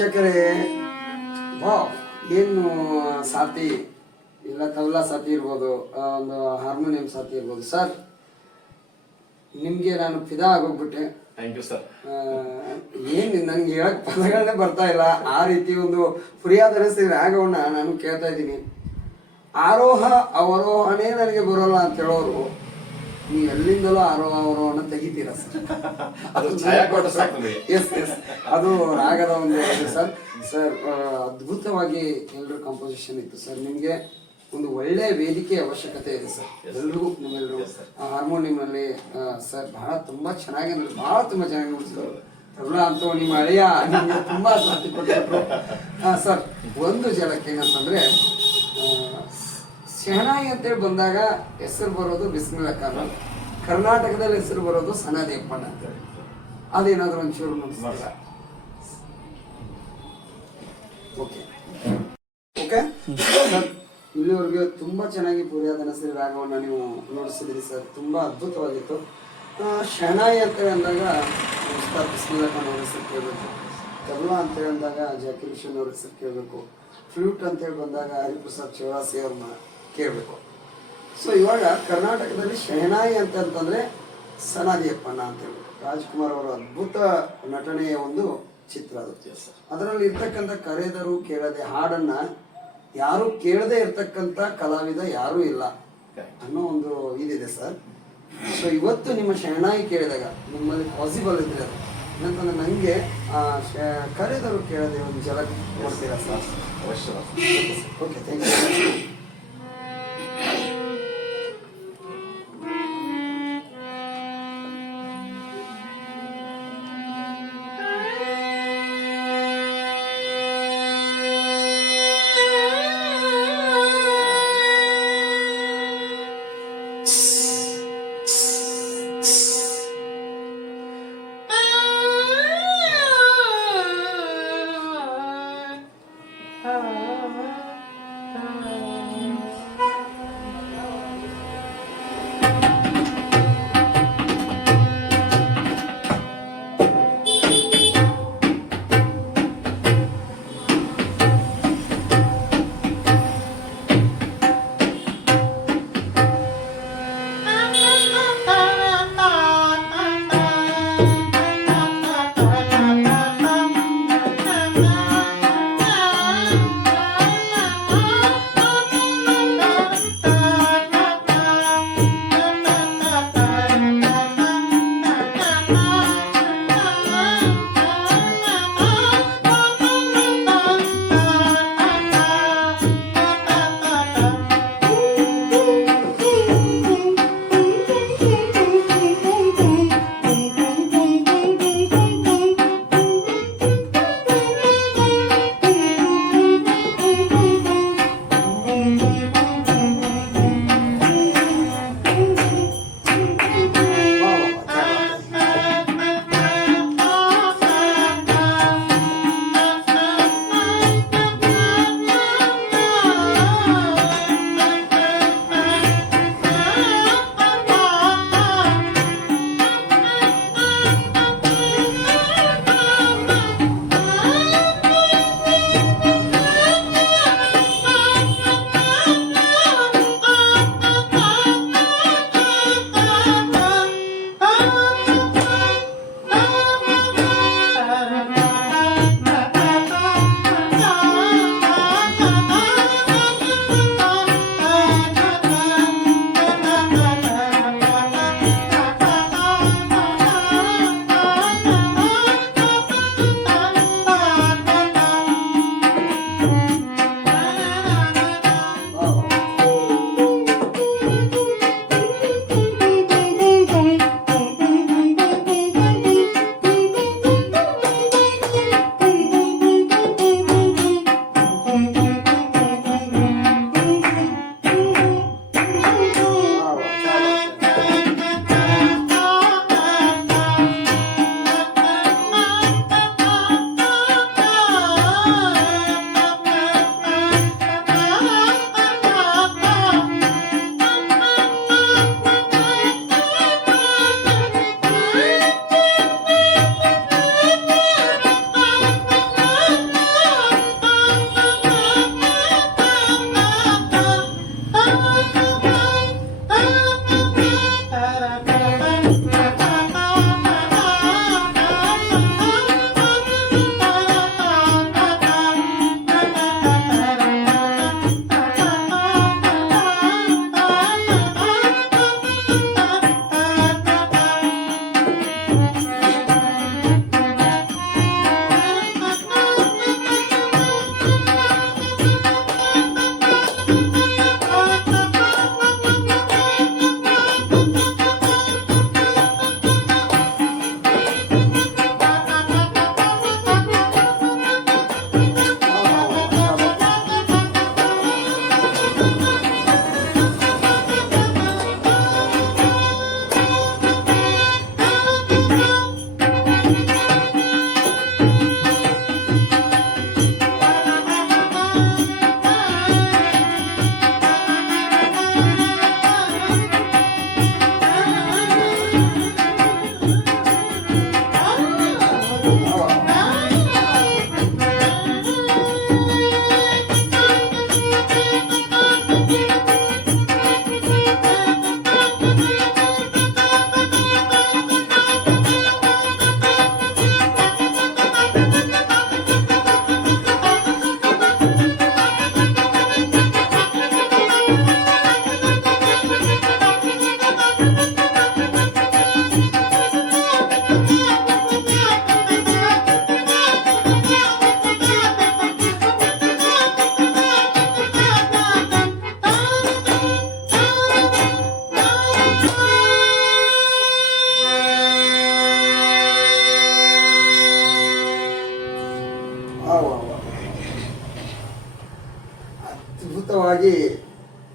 ವೀಕ್ಷಕರೇ, ವಾವ್, ಏನು ಸಾಥಿ, ಇಲ್ಲ ತಬಲಾ ಸಾಥಿ ಇರ್ಬೋದು, ಒಂದು ಹಾರ್ಮೋನಿಯಂ ಸಾಥಿ ಇರ್ಬೋದು. ಸರ್, ನಿಮಗೆ ನಾನು ಫಿದಾ ಆಗೋಗ್ಬಿಟ್ಟೆ. Thank you sir. ಏನು ನನಗೆ ಹೇಳಕ್ ಪದಗಳನ್ನೇ ಬರ್ತಾ ಇಲ್ಲ. ಆ ರೀತಿ ಒಂದು ಫುರಿಯಾದ ರಾಗವನ್ನ ನಾನು ಕೇಳ್ತಾ ಇದ್ದೀನಿ. ಆರೋಹ ಅವರೋಹನೇ ನನಗೆ ಬರೋಲ್ಲ ಅಂತ ಹೇಳೋರು, ನೀವು ಎಲ್ಲಿಂದಲೂ ಆರೋಹ ಅವರೋಹನ ತೆಗಿತೀರಾ ಸರ್. ಅದು ಛಾಯಾಕೋಟ ಸಾಕು ನಮಗೆ. ಎಸ್ ಎಸ್, ಅದು ರಾಗದ ಒಂದು ಸರ್. ಸರ್, ಅದ್ಭುತವಾಗಿ ಎಲ್ಲರೂ ಕಂಪೋಸಿಷನ್ ಇತ್ತು ಸರ್. ನಿಮಗೆ ಒಂದು ಒಳ್ಳೆ ವೇದಿಕೆ ಅವಶ್ಯಕತೆ ಇದೆ ಸರ್. ಎಲ್ರಿಗೂ ನಿಮ್ಮೆಲ್ಲರೂ ಹಾರ್ಮೋನಿಯಂನಲ್ಲಿ ಸರ್ ಬಹಳ ತುಂಬಾ ಚೆನ್ನಾಗಿ ಅಂದ್ರೆ ಬಹಳ ತುಂಬಾ ಚೆನ್ನಾಗಿ ನುಡಿಸಿದ್ರು. ತಬಲಾ ಅಂತೂ ನಿಮ್ಮ ಹಳೆಯ ನಿಮಗೆ ತುಂಬಾ ಸಾಥಿ ಕೊಟ್ಟಿದ್ರು ಸರ್. ಒಂದು ಜಲಕ್ಕೆ ಏನಂತಂದ್ರೆ, ಶಹನಾಯಿ ಅಂತೇಳಿ ಬಂದಾಗ ಹೆಸರು ಬರೋದು ಬಿಸ್ಮಿಲ್ಲಾ ಖಾನ್, ಕರ್ನಾಟಕದಲ್ಲಿ ಹೆಸರು ಬರೋದು ಸನಾದಿ ಅಪ್ಪಣ್ಣ ಅಂತೇಳಿ. ಅದೇನಾದ್ರೂ ಒಂಚೂರು ನುಡಿಸ್ತೀರಾ? ಓಕೆ ಓಕೆ ಸರ್, ಇಲ್ಲಿವರೆಗೆ ತುಂಬಾ ಚೆನ್ನಾಗಿ ಪುರಿಯಾದ ನಸರಿ ರಾಗವನ್ನು ನೀವು ನುಡಿಸಿದ್ರಿ ಸರ್. ತುಂಬಾ ಅದ್ಭುತವಾಗಿತ್ತು. ಶಹನಾಯಿ ಅಂತೇಳಿ ಅಂದಾಗ ಉಸ್ತಾದ್ ಬಿಸ್ಮಿಲ್ಲಾ ಖಾನ್ ಅವ್ರ ಹೆಸರು ಕೇಳಬೇಕು. ತಬಲಾ ಅಂತೇಳಿ ಅಂದಾಗ ಜಾಕಿರ್ ಹುಸೇನ್ ಅವ್ರ ಹೆಸರು ಕೇಳಬೇಕು. ಫ್ಲೂಟ್ ಅಂತೇಳಿ ಬಂದಾಗ ಹರಿಪ್ರಸಾದ್ ಚೌರಾಸಿ ಅವ್ರನ್ನ ಕೇಳಬೇಕು. ಸೊ ಇವಾಗ ಕರ್ನಾಟಕದಲ್ಲಿ ಶಹನಾಯಿ ಅಂತಂದ್ರೆ ಸನಾದಿ ಅಪ್ಪಣ್ಣ ಅಂತೇಳಿ ರಾಜ್ಕುಮಾರ್ ಅವರ ಅದ್ಭುತ ನಟನೆಯ ಒಂದು ಚಿತ್ರ ಅದು. ಅದರಲ್ಲಿ ಇರ್ತಕ್ಕಂಥ ಕರೆದರು ಕೇಳದೆ ಹಾಡನ್ನ ಯಾರು ಕೇಳದೆ ಇರ್ತಕ್ಕಂಥ ಕಲಾವಿದ ಯಾರೂ ಇಲ್ಲ ಅನ್ನೋ ಒಂದು ಇದಿದೆ ಸರ್. ಸೊ ಇವತ್ತು ನಿಮ್ಮ ಶಹನಾಯಿ ಕೇಳಿದಾಗ ನಿಮ್ಮಲ್ಲಿ ಪಾಸಿಬಲ್ ಇದ್ರೆ ಅದು ಏನಂತಂದ್ರೆ ನನಗೆ ಕರೆದರು ಕೇಳದೆ ಒಂದು ಜಲಕ್ ಕೊಡ್ತೀರಾ ಸರ್? ಅವಶ್ಯ. Okay, thank you.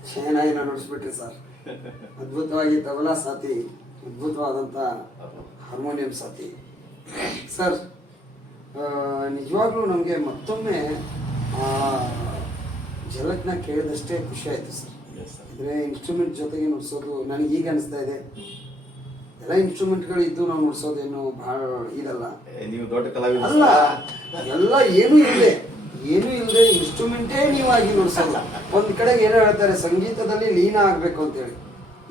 ಶಹನಾಯಿನ ನುಡಿಸ್ಬಿಟ್ರಿ ಸರ್. ಅದ್ಭುತವಾಗಿ ತಬಲಾ ಸಾಥಿ, ಅದ್ಭುತವಾದಂಥ ಹಾರ್ಮೋನಿಯಂ ಸಾಥಿ ಸರ್. ನಿಜವಾಗ್ಲೂ ನಮಗೆ ಮತ್ತೊಮ್ಮೆ ಝಲಕ್ನ ಕೇಳಿದಷ್ಟೇ ಖುಷಿ ಆಯಿತು ಸರ್. ಅಂದರೆ ಇನ್ಸ್ಟ್ರೂಮೆಂಟ್ ಜೊತೆಗೆ ನುಡಿಸೋದು ನನಗೆ ಈಗ ಅನಿಸ್ತಾ ಇದೆ, ಎಲ್ಲ ಇನ್ಸ್ಟ್ರೂಮೆಂಟ್ಗಳು ಇದ್ದು ನಾವು ನುಡಿಸೋದೇನು ಭಾಳ ಇದಲ್ಲ. ನೀವು ದೊಡ್ಡ ಕಲಾವಿದ ಅಲ್ಲ, ಎಲ್ಲ ಏನೂ ಇಲ್ಲದೆ ಇನ್ಸ್ಟ್ರೂಮೆಂಟೇ ನೀವಾಗಿ ನುಡಿಸೋದು. ಒಂದು ಕಡೆಗೆ ಏನೋ ಹೇಳ್ತಾರೆ, ಸಂಗೀತದಲ್ಲಿ ಲೀನ ಆಗಬೇಕು ಅಂತೇಳಿ.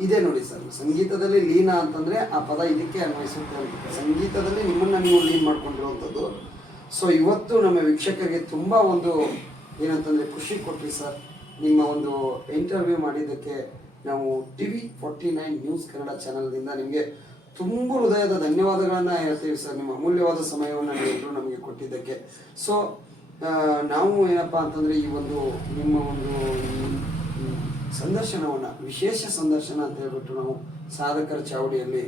ಇದೇ ನೋಡಿ ಸರ್, ಸಂಗೀತದಲ್ಲಿ ಲೀನ ಅಂತಂದ್ರೆ ಆ ಪದ ಇದಕ್ಕೆ ಅನ್ವಯಿಸುತ್ತೆ ಅಂತ. ಸಂಗೀತದಲ್ಲಿ ನಿಮ್ಮನ್ನ ನೀವು ಲೀನ್ ಮಾಡ್ಕೊಂಡಿರುವಂಥದ್ದು. ಸೊ ಇವತ್ತು ನಮ್ಮ ವೀಕ್ಷಕರಿಗೆ ತುಂಬ ಒಂದು ಏನಂತಂದ್ರೆ ಖುಷಿ ಕೊಟ್ರಿ ಸರ್. ನಿಮ್ಮ ಒಂದು ಇಂಟರ್ವ್ಯೂ ಮಾಡಿದ್ದಕ್ಕೆ ನಾವು TV49 ನ್ಯೂಸ್ ಕನ್ನಡ ಚಾನಲ್ದಿಂದ ನಿಮಗೆ ತುಂಬ ಹೃದಯದ ಧನ್ಯವಾದಗಳನ್ನು ಹೇಳ್ತೀವಿ ಸರ್. ನಿಮ್ಮ ಅಮೂಲ್ಯವಾದ ಸಮಯವನ್ನು ನೀವೆಲ್ಲರೂ ನಮಗೆ ಕೊಟ್ಟಿದ್ದಕ್ಕೆ. ಸೊ ನಾವು ಏನಪ್ಪ ಅಂತಂದರೆ ಈ ಒಂದು ನಿಮ್ಮ ಒಂದು ಸಂದರ್ಶನವನ್ನು, ವಿಶೇಷ ಸಂದರ್ಶನ ಅಂತ ಹೇಳ್ಬಿಟ್ಟು ನಾವು ಸಾಧಕರ ಚಾವಡಿಯಲ್ಲಿ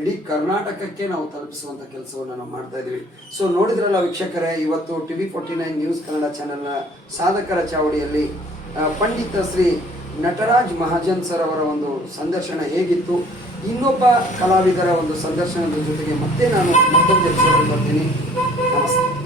ಇಡೀ ಕರ್ನಾಟಕಕ್ಕೆ ನಾವು ತಲುಪಿಸುವಂಥ ಕೆಲಸವನ್ನು ನಾವು ಮಾಡ್ತಾ ಇದ್ದೀವಿ. ಸೊ ನೋಡಿದ್ರಲ್ಲ ವೀಕ್ಷಕರೇ, ಇವತ್ತು TV49 ನ್ಯೂಸ್ ಕನ್ನಡ ಚಾನೆಲ್ನ ಸಾಧಕರ ಚಾವಡಿಯಲ್ಲಿ ಪಂಡಿತ ಶ್ರೀ ನಟರಾಜ್ ಮಹಾಜನ್ ಸರ್ ಅವರ ಒಂದು ಸಂದರ್ಶನ ಹೇಗಿತ್ತು, ಇನ್ನೊಬ್ಬ ಕಲಾವಿದರ ಒಂದು ಸಂದರ್ಶನದ ಜೊತೆಗೆ ಮತ್ತೆ ನಾನು ಮತ್ತೊಂದು ಎಪಿಸೋಡ್ ಬರ್ತೀನಿ. ನಮಸ್ತೆ.